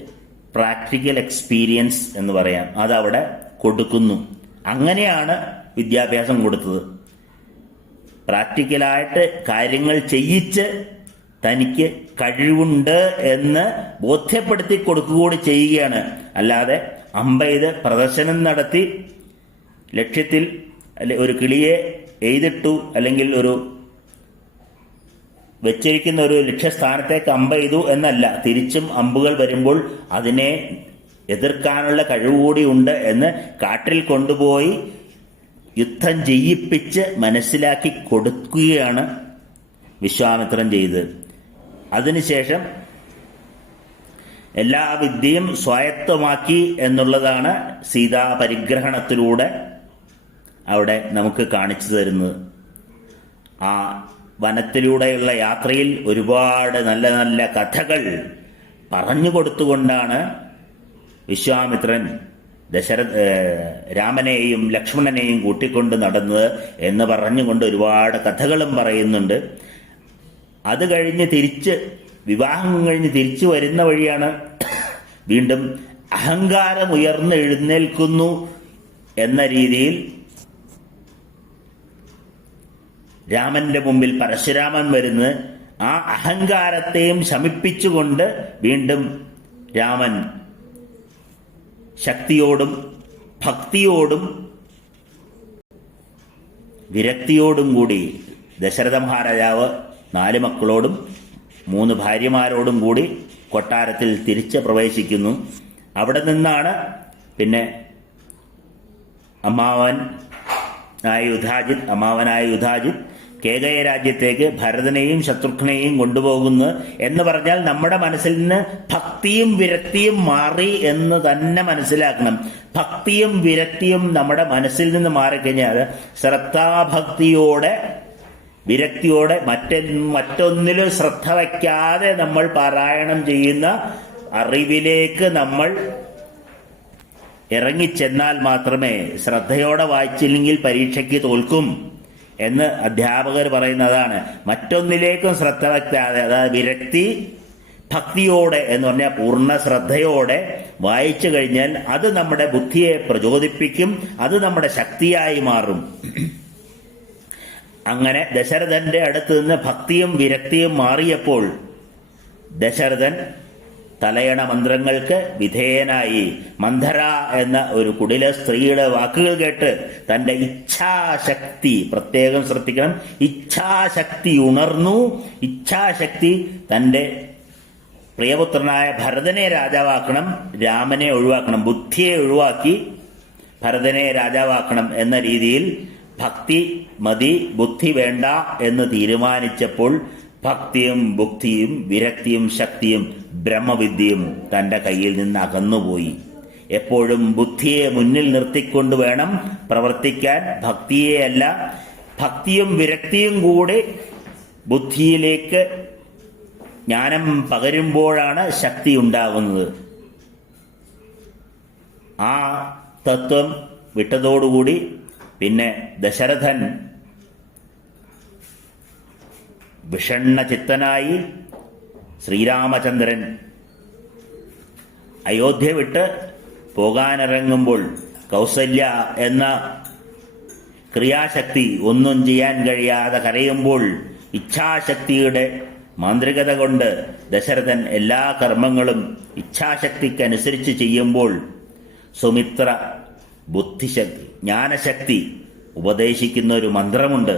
പ്രാക്ടിക്കൽ എക്സ്പീരിയൻസ് എന്ന് പറയാം, അതവിടെ കൊടുക്കുന്നു. അങ്ങനെയാണ് വിദ്യാഭ്യാസം കൊടുത്തത്. പ്രാക്ടിക്കലായിട്ട് കാര്യങ്ങൾ ചെയ്യിച്ച് തനിക്ക് കഴിവുണ്ട് എന്ന് ബോധ്യപ്പെടുത്തി കൊടുക്കുകകൂടി ചെയ്യുകയാണ്. അല്ലാതെ അമ്പെയ്ത് പ്രദർശനം നടത്തി ലക്ഷ്യത്തിൽ ഒരു കിളിയെ എയ്തിട്ടു അല്ലെങ്കിൽ ഒരു വെച്ചിരിക്കുന്ന ഒരു ലക്ഷ്യസ്ഥാനത്തേക്ക് അമ്പെയ്തു എന്നല്ല, തിരിച്ചും അമ്പുകൾ വരുമ്പോൾ അതിനെ എതിർക്കാനുള്ള കഴിവുകൂടി ഉണ്ട് എന്ന് കാട്ടിൽ കൊണ്ടുപോയി യുദ്ധം ചെയ്യിപ്പിച്ച് മനസ്സിലാക്കി കൊടുക്കുകയാണ് വിശ്വാമിത്രൻ ചെയ്തത്. അതിനുശേഷം എല്ലാ വിദ്യയും സ്വായത്തമാക്കി എന്നുള്ളതാണ് സീതാ പരിഗ്രഹണത്തിലൂടെ അവിടെ നമുക്ക് കാണിച്ചു തരുന്നത്. ആ വനത്തിലൂടെയുള്ള യാത്രയിൽ ഒരുപാട് നല്ല നല്ല കഥകൾ പറഞ്ഞു കൊടുത്തുകൊണ്ടാണ് വിശ്വാമിത്രൻ രാമനെയും ലക്ഷ്മണനെയും കൂട്ടിക്കൊണ്ട് നടന്നത് എന്ന് പറഞ്ഞുകൊണ്ട് ഒരുപാട് കഥകളും പറയുന്നുണ്ട്. അത് കഴിഞ്ഞ് വിവാഹം കഴിഞ്ഞ് തിരിച്ചു വരുന്ന വഴിയാണ് വീണ്ടും അഹങ്കാരം ഉയർന്നെഴുന്നേൽക്കുന്നു എന്ന രീതിയിൽ രാമന്റെ മുമ്പിൽ പരശുരാമൻ വരുന്നത്. ആ അഹങ്കാരത്തെയും ശമിപ്പിച്ചുകൊണ്ട് വീണ്ടും രാമൻ ശക്തിയോടും ഭക്തിയോടും വിരക്തിയോടും കൂടി ദശരഥ മഹാരാജാവ് 4 മക്കളോടും 3 ഭാര്യമാരോടും കൂടി കൊട്ടാരത്തിൽ തിരിച്ച് പ്രവേശിക്കുന്നു. അവിടെ നിന്നാണ് പിന്നെ അമ്മാവനായ യുധാജിത്ത് കേകയ രാജ്യത്തേക്ക് ഭരതനെയും ശത്രുഘ്നെയും കൊണ്ടുപോകുന്നു എന്ന് പറഞ്ഞാൽ നമ്മുടെ മനസ്സിൽ നിന്ന് ഭക്തിയും വിരക്തിയും മാറി എന്ന് തന്നെ മനസ്സിലാക്കണം. ഭക്തിയും വിരക്തിയും നമ്മുടെ മനസ്സിൽ നിന്ന് മാറിക്കഴിഞ്ഞാൽ ശ്രദ്ധാഭക്തിയോടെ വിരക്തിയോടെ മറ്റൊന്നിലും ശ്രദ്ധ വയ്ക്കാതെ നമ്മൾ പാരായണം ചെയ്യുന്ന അറിവിലേക്ക് നമ്മൾ ഇറങ്ങിച്ചെന്നാൽ മാത്രമേ, ശ്രദ്ധയോടെ വായിച്ചില്ലെങ്കിൽ പരീക്ഷയ്ക്ക് തോൽക്കും എന്ന് അധ്യാപകർ പറയുന്നതാണ്. മറ്റൊന്നിലേക്കും ശ്രദ്ധ വയ്ക്കാതെ, അതായത് വിരക്തി ഭക്തിയോടെ എന്ന് പറഞ്ഞാൽ പൂർണ്ണ ശ്രദ്ധയോടെ വായിച്ചു കഴിഞ്ഞാൽ അത് നമ്മുടെ ബുദ്ധിയെ പ്രചോദിപ്പിക്കും, അത് നമ്മുടെ ശക്തിയായി മാറും. അങ്ങനെ ദശരഥന്റെ അടുത്ത് നിന്ന് ഭക്തിയും വിരക്തിയും മാറിയപ്പോൾ ദശരഥൻ തലയണ മന്ത്രങ്ങൾക്ക് വിധേയനായി. മന്ധര എന്ന ഒരു കുടില സ്ത്രീയുടെ വാക്കുകൾ കേട്ട് തന്റെ ഇച്ഛാശക്തി, പ്രത്യേകം ശ്രദ്ധിക്കണം, ഇച്ഛാശക്തി ഉണർന്നു. ഇച്ഛാശക്തി തന്റെ പ്രിയപുത്രനായ ഭരതനെ രാജാവാക്കണം, രാമനെ ഒഴിവാക്കണം, ബുദ്ധിയെ ഒഴിവാക്കി ഭരതനെ രാജാവാക്കണം എന്ന രീതിയിൽ ഭക്തി മതി, ബുദ്ധി വേണ്ട എന്ന് തീരുമാനിച്ചപ്പോൾ ഭക്തിയും ബുദ്ധിയും വിരക്തിയും ശക്തിയും ബ്രഹ്മവിദ്യയും തന്റെ കയ്യിൽ നിന്ന് അകന്നുപോയി. എപ്പോഴും ബുദ്ധിയെ മുന്നിൽ നിർത്തിക്കൊണ്ട് വേണം പ്രവർത്തിക്കാൻ, ഭക്തിയെയല്ല. ഭക്തിയും വിരക്തിയും കൂടി ബുദ്ധിയിലേക്ക് ജ്ഞാനം പകരുമ്പോഴാണ് ശക്തി ഉണ്ടാകുന്നത്. ആ തത്വം വിട്ടതോടുകൂടി പിന്നെ ദശരഥൻ വിഷണ്ണ ചിത്തനായി. ശ്രീരാമചന്ദ്രൻ അയോധ്യ വിട്ട് പോകാനിറങ്ങുമ്പോൾ കൗസല്യ എന്ന ക്രിയാശക്തി ഒന്നും ചെയ്യാൻ കഴിയാതെ കരയുമ്പോൾ ഇച്ഛാശക്തിയുടെ മാന്ത്രികത കൊണ്ട് ദശരഥൻ എല്ലാ കർമ്മങ്ങളും ഇച്ഛാശക്തിക്കനുസരിച്ച് ചെയ്യുമ്പോൾ സുമിത്ര ബുദ്ധിശക്തി, ജ്ഞാനശക്തി ഉപദേശിക്കുന്ന ഒരു മന്ത്രമുണ്ട്.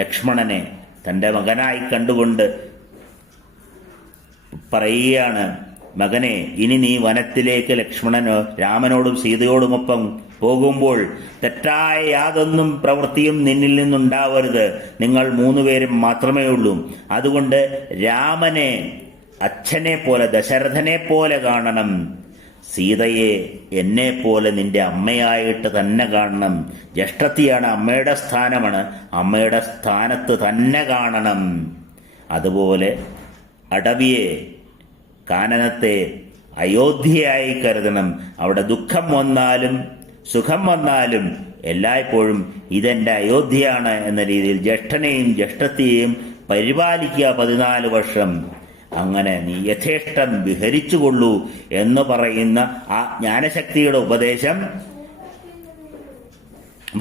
ലക്ഷ്മണനെ തൻ്റെ മകനായി കണ്ടുകൊണ്ട് പറയുകയാണ്, മകനെ, ഇനി നീ വനത്തിലേക്ക് ലക്ഷ്മണനോ രാമനോടും സീതയോടുമൊപ്പം പോകുമ്പോൾ തെറ്റായ യാതൊന്നും പ്രവൃത്തിയും നിന്നിൽ നിന്നുണ്ടാവരുത്. നിങ്ങൾ മൂന്നുപേരും മാത്രമേ ഉള്ളൂ. അതുകൊണ്ട് രാമനെ അച്ഛനെ പോലെ, ദശരഥനെ പോലെ കാണണം. സീതയെ എന്നെ പോലെ നിന്റെ അമ്മയായിട്ട് തന്നെ കാണണം. ജ്യേഷ്ഠത്തിയാണ്, അമ്മയുടെ സ്ഥാനമാണ്, അമ്മയുടെ സ്ഥാനത്ത് തന്നെ കാണണം. അതുപോലെ അടവിയെ, കാനനത്തെ അയോധ്യയായി കരുതണം. അവിടെ ദുഃഖം വന്നാലും സുഖം വന്നാലും എല്ലായ്പ്പോഴും ഇതെന്റെ അയോധ്യയാണ് എന്ന രീതിയിൽ ജ്യേഷ്ഠനെയും ജ്യേഷ്ഠത്തെയും പരിപാലിക്കുക 14 വർഷം. അങ്ങനെ നീ യഥേഷ്ടം വിഹരിച്ചുകൊള്ളൂ എന്ന് പറയുന്ന ആ ജ്ഞാനശക്തിയുടെ ഉപദേശം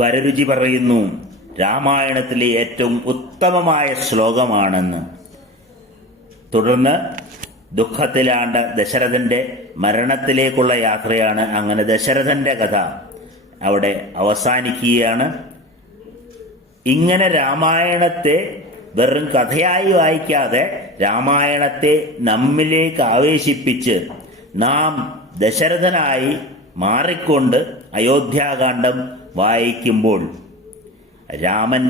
വരരുചി പറയുന്നു രാമായണത്തിലെ ഏറ്റവും ഉത്തമമായ ശ്ലോകമാണെന്ന്. തുടർന്ന് ദുഃഖത്തിലാണ്ട ദശരഥന്റെ മരണത്തിലേക്കുള്ള യാത്രയാണ്. അങ്ങനെ ദശരഥന്റെ കഥ അവിടെ അവസാനിക്കുകയാണ്. ഇങ്ങനെ രാമായണത്തെ വെറും കഥയായി വായിക്കാതെ രാമായണത്തെ നമ്മിലേക്ക് ആവേശിപ്പിച്ച് നാം ദശരഥനായി മാറിക്കൊണ്ട് അയോധ്യാകാന്ഡം വായിക്കുമ്പോൾ രാമൻ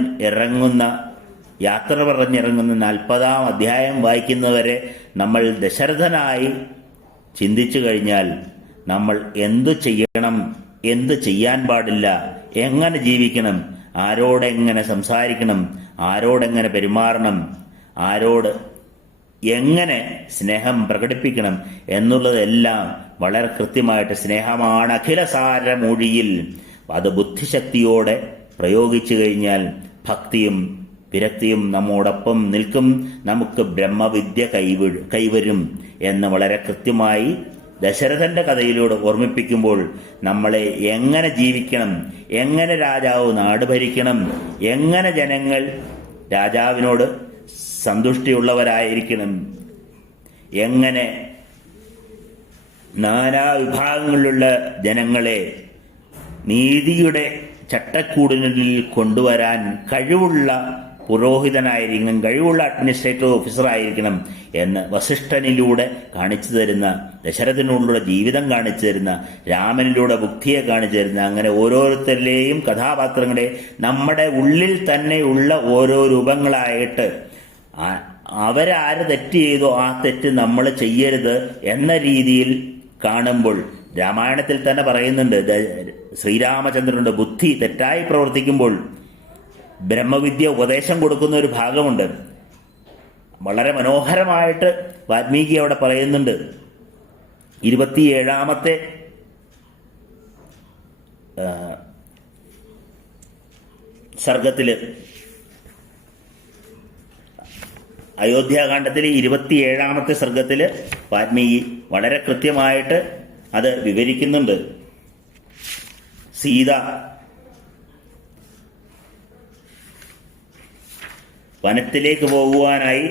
യാത്ര പറഞ്ഞിറങ്ങുന്ന 40-ാം അധ്യായം വായിക്കുന്നവരെ നമ്മൾ ദശരഥനായി ചിന്തിച്ചു കഴിഞ്ഞാൽ നമ്മൾ എന്തു ചെയ്യണം, എന്ത് ചെയ്യാൻ പാടില്ല, എങ്ങനെ ജീവിക്കണം, ആരോടെങ്ങനെ സംസാരിക്കണം, ആരോടെങ്ങനെ പെരുമാറണം, ആരോട് എങ്ങനെ സ്നേഹം പ്രകടിപ്പിക്കണം എന്നുള്ളതെല്ലാം വളരെ കൃത്യമായിട്ട്, സ്നേഹമാണ് അഖിലസാരമൊഴിയിൽ, അത് ബുദ്ധിശക്തിയോടെ പ്രയോഗിച്ചു കഴിഞ്ഞാൽ ഭക്തിയും വിരക്തിയും നമ്മോടൊപ്പം നിൽക്കും, നമുക്ക് ബ്രഹ്മവിദ്യ കൈവരും എന്ന് വളരെ കൃത്യമായി ദശരഥന്റെ കഥയിലൂടെ ഓർമ്മിപ്പിക്കുമ്പോൾ നമ്മളെ എങ്ങനെ ജീവിക്കണം, എങ്ങനെ രാജാവ് നാട് ഭരിക്കണം, എങ്ങനെ ജനങ്ങൾ രാജാവിനോട് സന്തുഷ്ടിയുള്ളവരായിരിക്കണം, എങ്ങനെ നാനാ വിഭാഗങ്ങളിലുള്ള ജനങ്ങളെ നീതിയുടെ ചട്ടക്കൂടിനുള്ളിൽ കൊണ്ടുവരാൻ കഴിവുള്ള പുരോഹിതനായിരിക്കണം, കഴിവുള്ള അഡ്മിനിസ്ട്രേറ്റീവ് ഓഫീസർ ആയിരിക്കണം എന്ന് വസിഷ്ഠനിലൂടെ കാണിച്ചു തരുന്ന, ദശരഥനിലൂടെ ജീവിതം കാണിച്ചു തരുന്ന, രാമനിലൂടെ ബുദ്ധിയെ കാണിച്ചു തരുന്ന, അങ്ങനെ ഓരോരുത്തരിലെയും കഥാപാത്രങ്ങളെ നമ്മുടെ ഉള്ളിൽ തന്നെയുള്ള ഓരോ രൂപങ്ങളായിട്ട് അവരാര് തെറ്റ് ചെയ്തോ ആ തെറ്റ് നമ്മൾ ചെയ്യരുത് എന്ന രീതിയിൽ കാണുമ്പോൾ, രാമായണത്തിൽ തന്നെ പറയുന്നുണ്ട്, ശ്രീരാമചന്ദ്രനുടെ ബുദ്ധി തെറ്റായി പ്രവർത്തിക്കുമ്പോൾ ബ്രഹ്മവിദ്യ ഉപദേശം കൊടുക്കുന്ന ഒരു ഭാഗമുണ്ട്. വളരെ മനോഹരമായിട്ട് വാൽമീകി അവിടെ പറയുന്നുണ്ട്. 27ാമത്തെ സർഗത്തില്, അയോധ്യാകാന്ഡത്തിലെ 27ാമത്തെ സർഗത്തില് വാൽമീകി വളരെ കൃത്യമായിട്ട് അത് വിവരിക്കുന്നുണ്ട്. സീത വനത്തിലേക്ക് പോകുവാനായി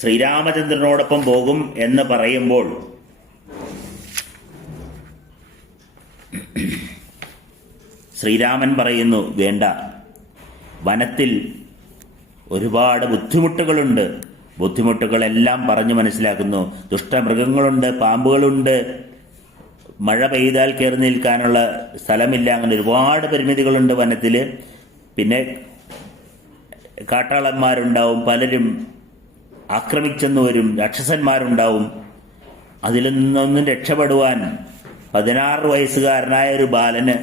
ശ്രീരാമചന്ദ്രനോടൊപ്പം പോകും എന്ന് പറയുമ്പോൾ ശ്രീരാമൻ പറയുന്നു, വേണ്ട, വനത്തിൽ ഒരുപാട് ബുദ്ധിമുട്ടുകളുണ്ട്. ബുദ്ധിമുട്ടുകളെല്ലാം പറഞ്ഞു മനസ്സിലാക്കുന്നു. ദുഷ്ടമൃഗങ്ങളുണ്ട്, പാമ്പുകളുണ്ട്, മഴ പെയ്താൽ കയറി നിൽക്കാനുള്ള സ്ഥലമില്ല, അങ്ങനെ ഒരുപാട് പരിമിതികളുണ്ട് വനത്തിൽ. പിന്നെ കാട്ടാളന്മാരുണ്ടാവും, പലരും ആക്രമിച്ചെന്ന് വരും, രാക്ഷസന്മാരുണ്ടാവും. അതിൽ നിന്നൊന്നും രക്ഷപ്പെടുവാൻ 16 വയസ്സുകാരനായ ഒരു ബാലന്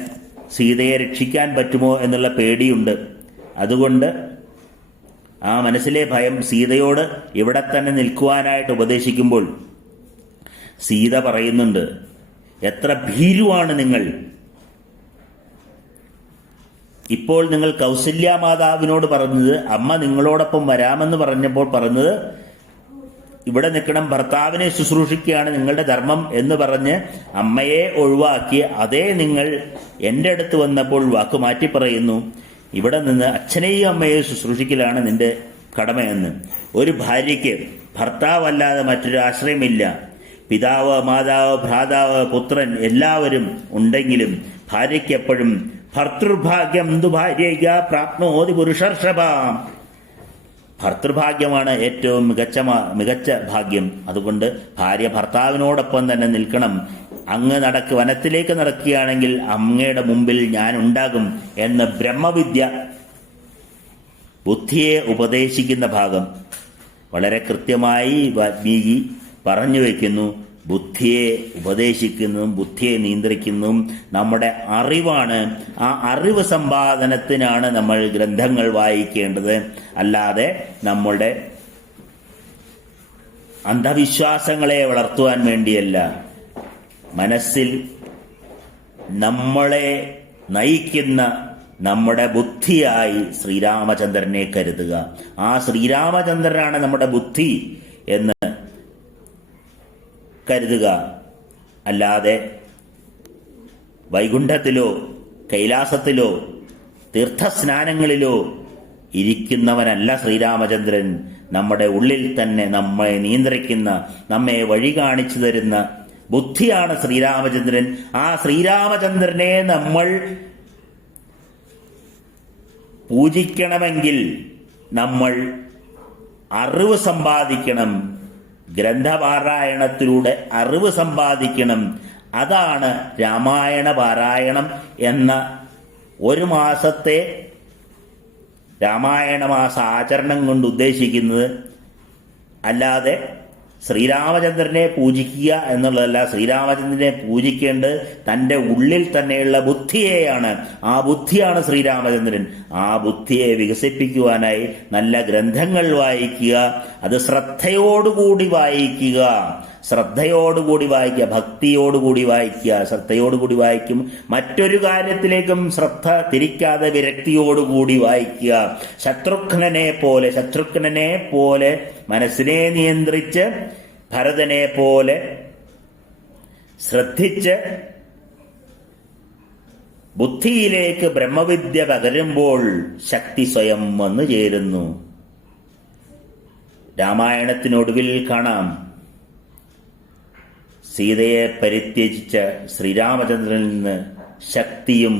സീതയെ രക്ഷിക്കാൻ പറ്റുമോ എന്നുള്ള പേടിയുണ്ട്. അതുകൊണ്ട് ആ മനസ്സിലെ ഭയം സീതയോട് ഇവിടെ തന്നെ നിൽക്കുവാനായിട്ട് ഉപദേശിക്കുമ്പോൾ സീത പറയുന്നുണ്ട്, എത്ര ഭീരുവാണ് നിങ്ങൾ! ഇപ്പോൾ നിങ്ങൾ കൗസല്യ മാതാവിനോട് പറഞ്ഞത്, അമ്മ നിങ്ങളോടൊപ്പം വരാമെന്ന് പറഞ്ഞപ്പോൾ പറഞ്ഞത് ഇവിടെ നിൽക്കണം, ഭർത്താവിനെ ശുശ്രൂഷിക്കുകയാണ് നിങ്ങളുടെ ധർമ്മം എന്ന് പറഞ്ഞ് അമ്മയെ ഒഴിവാക്കി അതേ നിങ്ങൾ എൻ്റെ അടുത്ത് വന്നപ്പോൾ വാക്ക് മാറ്റി പറയുന്നു, ഇവിടെ നിന്ന് അച്ഛനെയും അമ്മയെയും ശുശ്രൂഷിക്കലാണ് നിന്റെ കടമയെന്ന്. ഒരു ഭാര്യയ്ക്ക് ഭർത്താവല്ലാതെ മറ്റൊരു ആശ്രയമില്ല. പിതാവ്, മാതാവ്, ഭ്രാതാവ്, പുത്രൻ എല്ലാവരും ഉണ്ടെങ്കിലും ഭാര്യയ്ക്ക് എപ്പോഴും ഭർത്തൃഭാഗ്യം ഭാര്യ പ്രാപ്നോതി പുരുഷർഷഭ, ഭർത്തൃഭാഗ്യമാണ് ഏറ്റവും മികച്ച ഭാഗ്യം. അതുകൊണ്ട് ഭാര്യ ഭർത്താവിനോടൊപ്പം തന്നെ നിൽക്കണം. അങ്ങ് വനത്തിലേക്ക് നടക്കുകയാണെങ്കിൽ അങ്ങയുടെ മുമ്പിൽ ഞാൻ ഉണ്ടാകും എന്ന് ബ്രഹ്മവിദ്യ ബുദ്ധിയെ ഉപദേശിക്കുന്ന ഭാഗം വളരെ കൃത്യമായി വാൽമീകി പറഞ്ഞു വയ്ക്കുന്നു. ബുദ്ധിയെ ഉപദേശിക്കുന്നതും ബുദ്ധിയെ നിയന്ത്രിക്കുന്നതും നമ്മുടെ അറിവാണ്. ആ അറിവ് സമ്പാദനത്തിനാണ് നമ്മൾ ഗ്രന്ഥങ്ങൾ വായിക്കേണ്ടത്. അല്ലാതെ നമ്മളുടെ അന്ധവിശ്വാസങ്ങളെ വളർത്തുവാൻ വേണ്ടിയല്ല. മനസ്സിൽ നമ്മളെ നയിക്കുന്ന നമ്മുടെ ബുദ്ധിയായി ശ്രീരാമചന്ദ്രനെ കരുതുക. ആ ശ്രീരാമചന്ദ്രനാണ് നമ്മുടെ ബുദ്ധി എന്ന് കരുതുക. അല്ലാതെ വൈകുണ്ഠത്തിലോ കൈലാസത്തിലോ തീർത്ഥസ്നാനങ്ങളിലോ ഇരിക്കുന്നവനല്ല ശ്രീരാമചന്ദ്രൻ. നമ്മുടെ ഉള്ളിൽ തന്നെ നമ്മെ നിയന്ത്രിക്കുന്ന, നമ്മെ വഴി കാണിച്ചു തരുന്ന ബുദ്ധിയാണ് ശ്രീരാമചന്ദ്രൻ. ആ ശ്രീരാമചന്ദ്രനെ നമ്മൾ പൂജിക്കണമെങ്കിൽ നമ്മൾ അറിവ് സമ്പാദിക്കണം. ഗ്രന്ഥപാരായണത്തിലൂടെ അറിവ് സമ്പാദിക്കണം. അതാണ് രാമായണ പാരായണം എന്ന ഒരു മാസത്തെ രാമായണ മാസ ആചരണം കൊണ്ട് ഉദ്ദേശിക്കുന്നത്. അല്ലാതെ ശ്രീരാമചന്ദ്രനെ പൂജിക്കുക എന്നുള്ളതല്ല. ശ്രീരാമചന്ദ്രനെ പൂജിക്കേണ്ടത് തൻ്റെ ഉള്ളിൽ തന്നെയുള്ള ബുദ്ധിയെയാണ്. ആ ബുദ്ധിയാണ് ശ്രീരാമചന്ദ്രൻ. ആ ബുദ്ധിയെ വികസിപ്പിക്കുവാനായി നല്ല ഗ്രന്ഥങ്ങൾ വായിക്കുക. അത് ശ്രദ്ധയോടുകൂടി വായിക്കുക. ഭക്തിയോടുകൂടി വായിക്കുക. ശ്രദ്ധയോടുകൂടി വായിക്കും. മറ്റൊരു കാര്യത്തിലേക്കും ശ്രദ്ധ തിരിക്കാതെ വിരക്തിയോടുകൂടി വായിക്കുക. ശത്രുഘ്നനെ പോലെ മനസ്സിനെ നിയന്ത്രിച്ച്, ഭരതനെ പോലെ ശ്രദ്ധിച്ച് ബുദ്ധിയിലേക്ക് ബ്രഹ്മവിദ്യ പകരുമ്പോൾ ശക്തി സ്വയം വന്നു ചേരുന്നു. രാമായണത്തിനൊടുവിൽ കാണാം, സീതയെ പരിത്യജിച്ച ശ്രീരാമചന്ദ്രനിൽ നിന്ന് ശക്തിയും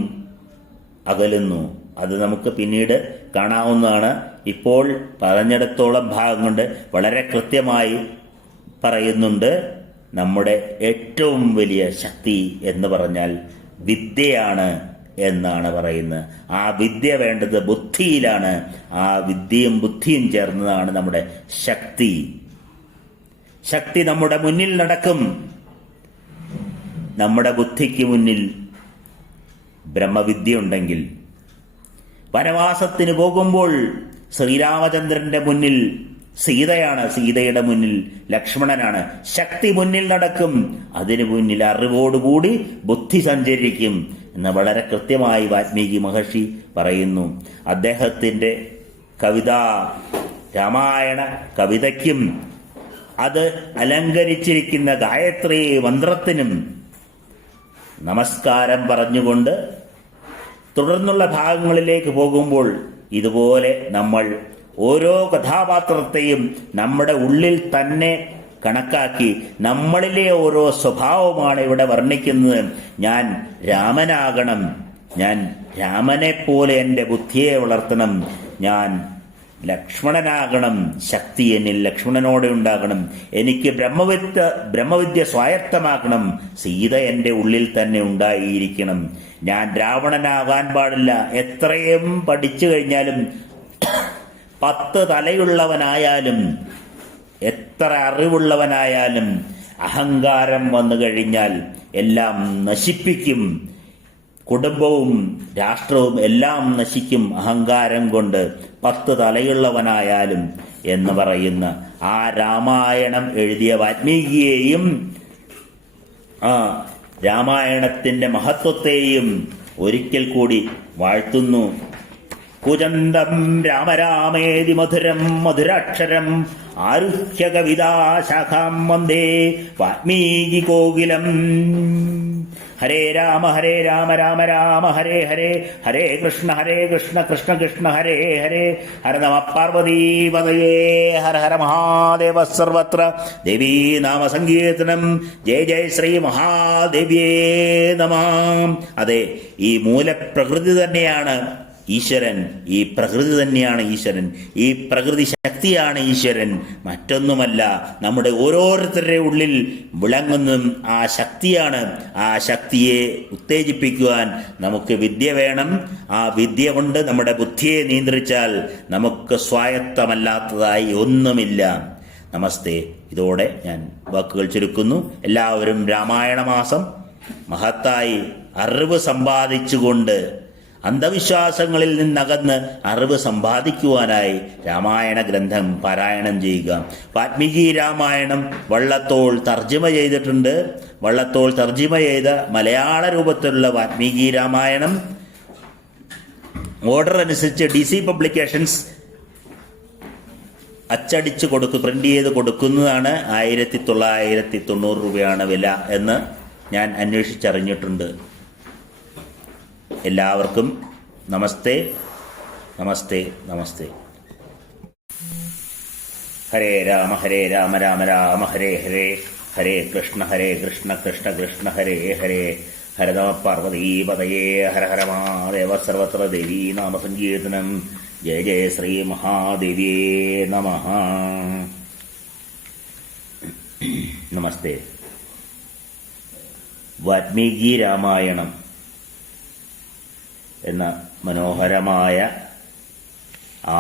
അകലുന്നു. അത് നമുക്ക് പിന്നീട് കാണാവുന്നതാണ്. ഇപ്പോൾ പറഞ്ഞിടത്തോളം ഭാഗം കൊണ്ട് വളരെ കൃത്യമായി പറയുന്നുണ്ട്. നമ്മുടെ ഏറ്റവും വലിയ ശക്തി എന്ന് പറഞ്ഞാൽ വിദ്യയാണ് എന്നാണ് പറയുന്നത്. ആ വിദ്യ വേണ്ടത് ബുദ്ധിയിലാണ്. ആ വിദ്യയും ബുദ്ധിയും ചേർന്നതാണ് നമ്മുടെ ശക്തി. ശക്തി നമ്മുടെ മുന്നിൽ നടക്കും. നമ്മുടെ ബുദ്ധിക്ക് മുന്നിൽ ബ്രഹ്മവിദ്യ ഉണ്ടെങ്കിൽ, വനവാസത്തിന് പോകുമ്പോൾ ശ്രീരാമചന്ദ്രന്റെ മുന്നിൽ സീതയാണ്, സീതയുടെ മുന്നിൽ ലക്ഷ്മണനാണ്. ശക്തി മുന്നിൽ നടക്കും, അതിനു മുന്നിൽ അറിവോടുകൂടി ബുദ്ധി സഞ്ചരിക്കും എന്ന് വളരെ കൃത്യമായി വാൽമീകി മഹർഷി പറയുന്നു. അദ്ദേഹത്തിൻ്റെ കവിത, രാമായണ കവിതയ്ക്കും അത് അലങ്കരിച്ചിരിക്കുന്ന ഗായത്രി മന്ത്രത്തിനും നമസ്കാരം പറഞ്ഞുകൊണ്ട് തുടർന്നുള്ള ഭാഗങ്ങളിലേക്ക് പോകുമ്പോൾ ഇതുപോലെ നമ്മൾ ഓരോ കഥാപാത്രത്തെയും നമ്മുടെ ഉള്ളിൽ തന്നെ കണക്കാക്കി നമ്മളിലെ ഓരോ സ്വഭാവമാണ് ഇവിടെ വർണ്ണിക്കുന്നത്. ഞാൻ രാമനാകണം, ഞാൻ രാമനെ പോലെ എൻ്റെ ബുദ്ധിയെ വളർത്തണം, ഞാൻ ലക്ഷ്മണനാകണം, ശക്തി എന്നിൽ ലക്ഷ്മണനോടെ ഉണ്ടാകണം, എനിക്ക് ബ്രഹ്മവിദ്യ സ്വായത്തമാക്കണം, സീത എൻ്റെ ഉള്ളിൽ തന്നെ ഉണ്ടായിരിക്കണം, ഞാൻ രാവണനാകാൻ പാടില്ല. എത്രയും പഠിച്ചു കഴിഞ്ഞാലും 10 തലയുള്ളവനായാലും എത്ര അറിവുള്ളവനായാലും അഹങ്കാരം വന്നു കഴിഞ്ഞാൽ എല്ലാം നശിപ്പിക്കും. കുടുംബവും രാഷ്ട്രവും എല്ലാം നശിക്കും അഹങ്കാരം കൊണ്ട്, 10 തലയുള്ളവനായാലും എന്ന് പറയുന്ന ആ രാമായണം എഴുതിയ വാൽമീകിയെയും ആ രാമായണത്തിന്റെ മഹത്വത്തെയും ഒരിക്കൽ കൂടി വാഴ്ത്തുന്നു. കുജന്തം രാമരാമേതി മധുരം മധുരാക്ഷരം ആരുഹ്യ കവിതാശാഖാം വന്ദേ വാൽമീകി കോകിലം. ഹരേ രാമ രാമ രാമ ഹരേ ഹരേ, ഹരേ കൃഷ്ണ കൃഷ്ണ കൃഷ്ണ ഹരേ ഹരേ, ഹര നമ പാർവതീപതയേ, ഹര ഹര മഹാദേവ. സർവത്ര ദേവീ നാമ സങ്കീർത്തനം. ജയ ജയ ശ്രീ മഹാദേവ്യേ നമഃ. അതെ, ഈ മൂലപ്രകൃതി തന്നെയാണ് ഈശ്വരൻ, ഈ പ്രകൃതി തന്നെയാണ് ഈശ്വരൻ, ഈ പ്രകൃതി ശക്തിയാണ് ഈശ്വരൻ, മറ്റൊന്നുമല്ല. നമ്മുടെ ഓരോരുത്തരുടെ ഉള്ളിൽ വിളങ്ങുന്നതും ആ ശക്തിയാണ്. ആ ശക്തിയെ ഉത്തേജിപ്പിക്കുവാൻ നമുക്ക് വിദ്യ വേണം. ആ വിദ്യ കൊണ്ട് നമ്മുടെ ബുദ്ധിയെ നിയന്ത്രിച്ചാൽ നമുക്ക് സ്വായത്തമല്ലാത്തതായി ഒന്നുമില്ല. നമസ്തേ. ഇതോടെ ഞാൻ വാക്കുകൾ ചുരുക്കുന്നു. എല്ലാവരും രാമായണ മാസം മഹത്തായി അറിവ് സമ്പാദിച്ചുകൊണ്ട് അന്ധവിശ്വാസങ്ങളിൽ നിന്നകന്ന് അറിവ് സമ്പാദിക്കുവാനായി രാമായണ ഗ്രന്ഥം പാരായണം ചെയ്യുക. വാൽമീകി രാമായണം വള്ളത്തോൾ തർജ്ജിമ ചെയ്തിട്ടുണ്ട്. വള്ളത്തോൾ തർജ്ജിമ ചെയ്ത മലയാള രൂപത്തിലുള്ള വാൽമീകി രാമായണം ഓർഡർ അനുസരിച്ച് DC പബ്ലിക്കേഷൻസ് അച്ചടിച്ച് പ്രിന്റ് ചെയ്ത് കൊടുക്കുന്നതാണ്. 1990 രൂപയാണ് വില എന്ന് ഞാൻ അന്വേഷിച്ചറിഞ്ഞിട്ടുണ്ട്. എല്ലാവർക്കും നമസ്തേ നമസ്തേ നമസ്തേ. ഹരേ രാമ രാമ രാമ ഹരേ ഹരേ, ഹരേ കൃഷ്ണ കൃഷ്ണ കൃഷ്ണ ഹരേ ഹരേ, ഹര നമ പാർവതീപതയേ, ഹര ഹര മഹാദേവ. സർവത്ര ദേവീ നാമ സങ്കീർത്തനം. ജയ ജയ ശ്രീ മഹാദേവ്യേ നമഃ. നമസ്തേ. വാൽമീകി രാമായണം എന്ന മനോഹരമായ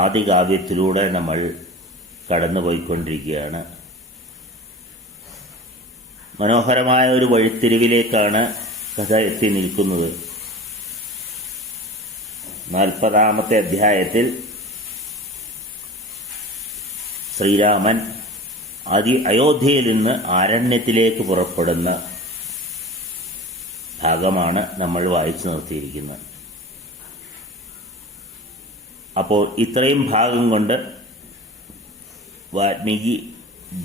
ആദികാവ്യത്തിലൂടെ നമ്മൾ കടന്നുപോയിക്കൊണ്ടിരിക്കുകയാണ്. മനോഹരമായ ഒരു വഴിത്തിരിവിലേക്കാണ് കഥ എത്തി നിൽക്കുന്നത്. 40ാമത്തെ അധ്യായത്തിൽ ശ്രീരാമൻ അയോധ്യയിൽ നിന്ന് ആരണ്യത്തിലേക്ക് പുറപ്പെടുന്ന ഭാഗമാണ് നമ്മൾ വായിച്ചു നിർത്തിയിരിക്കുന്നത്. അപ്പോൾ ഇത്രയും ഭാഗം കൊണ്ട് വാൽമീകി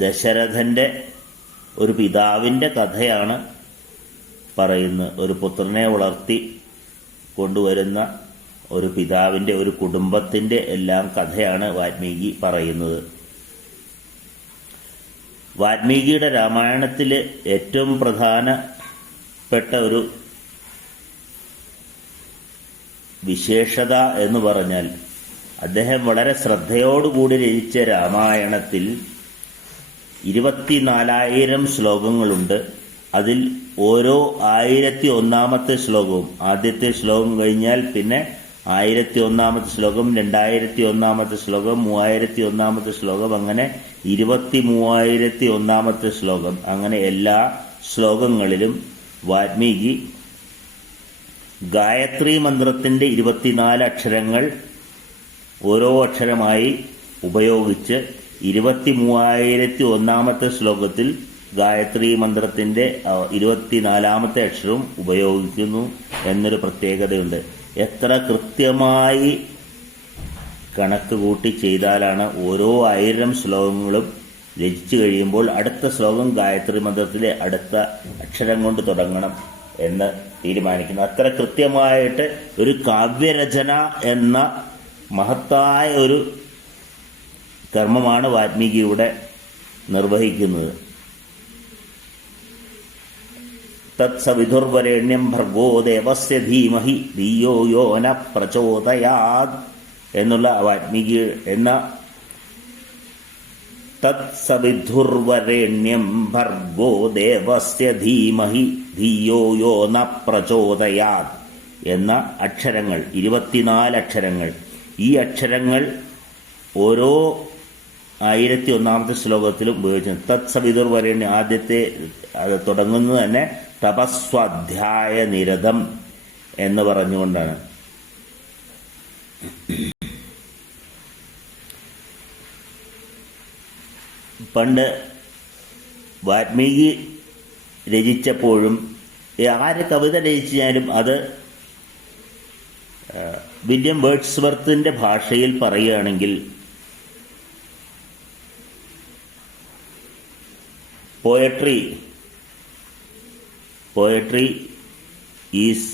ദശരഥന്റെ ഒരു പിതാവിൻ്റെ കഥയാണ് പറയുന്നത്. ഒരു പുത്രനെ വളർത്തി കൊണ്ടുവരുന്ന ഒരു പിതാവിൻ്റെ, ഒരു കുടുംബത്തിൻ്റെ എല്ലാം കഥയാണ് വാൽമീകി പറയുന്നത്. വാൽമീകിയുടെ രാമായണത്തിലെ ഏറ്റവും പ്രധാനപ്പെട്ട ഒരു വിശേഷത എന്ന് പറഞ്ഞാൽ അദ്ദേഹം വളരെ ശ്രദ്ധയോടുകൂടി രചിച്ച രാമായണത്തിൽ 24,000 ശ്ലോകങ്ങളുണ്ട്. അതിൽ ഓരോ 1001 ശ്ലോകവും, ആദ്യത്തെ ശ്ലോകം കഴിഞ്ഞാൽ പിന്നെ 1001 ശ്ലോകം, 2001 ശ്ലോകം, 3001 ശ്ലോകം, അങ്ങനെ 23,001 ശ്ലോകം. അങ്ങനെ എല്ലാ ശ്ലോകങ്ങളിലും വാൽമീകി ഗായത്രി മന്ത്രത്തിന്റെ 24 അക്ഷരങ്ങൾ ഓരോ അക്ഷരമായി ഉപയോഗിച്ച് 23,001 ശ്ലോകത്തിൽ ഗായത്രി മന്ത്രത്തിന്റെ 24ാമത്തെ അക്ഷരവും ഉപയോഗിക്കുന്നു എന്നൊരു പ്രത്യേകതയുണ്ട്. എത്ര കൃത്യമായി കണക്ക് കൂട്ടി ചെയ്താലാണ് ഓരോ 1000 ശ്ലോകങ്ങളും രചിച്ചു കഴിയുമ്പോൾ അടുത്ത ശ്ലോകം ഗായത്രി മന്ത്രത്തിലെ അടുത്ത അക്ഷരം കൊണ്ട് തുടങ്ങണം എന്ന് തീരുമാനിക്കുന്നു. അത്ര കൃത്യമായിട്ട് ഒരു കാവ്യരചന എന്ന മഹത്തായ ഒരു കർമ്മമാണ് വാൽമീകി ഇവിടെ നിർവഹിക്കുന്നത്. തത്സവിതുർവരേണ്യം ഭർഗോ ദേവസ്യ ധീമഹി ധിയോ യോ ന പ്രചോദയാത് എന്നുള്ള വാൽമീകി എന്ന തത്സവിതുർവരേണ്യം ഭർഗോ ദേവസ്യ ധീമഹി ധിയോ യോ ന പ്രചോദയാത് എന്ന അക്ഷരങ്ങൾ, 24 അക്ഷരങ്ങൾ. ഈ അക്ഷരങ്ങൾ ഓരോ 1001 ശ്ലോകത്തിലും ഉപയോഗിച്ചു. തത്സവിതുർവരേണ്യം ആദ്യത്തെ അത് തുടങ്ങുന്നത് തന്നെ തപസ്വാധ്യായ നിരതം എന്ന് പറഞ്ഞുകൊണ്ടാണ്. പണ്ട് വാൽമീകി രചിച്ചപ്പോഴും ആര് കവിത രചിച്ചാലും അത് വില്യം വേർഡ്സ്വർത്തിന്റെ ഭാഷയിൽ പറയുകയാണെങ്കിൽ പോയട്രി ഈസ്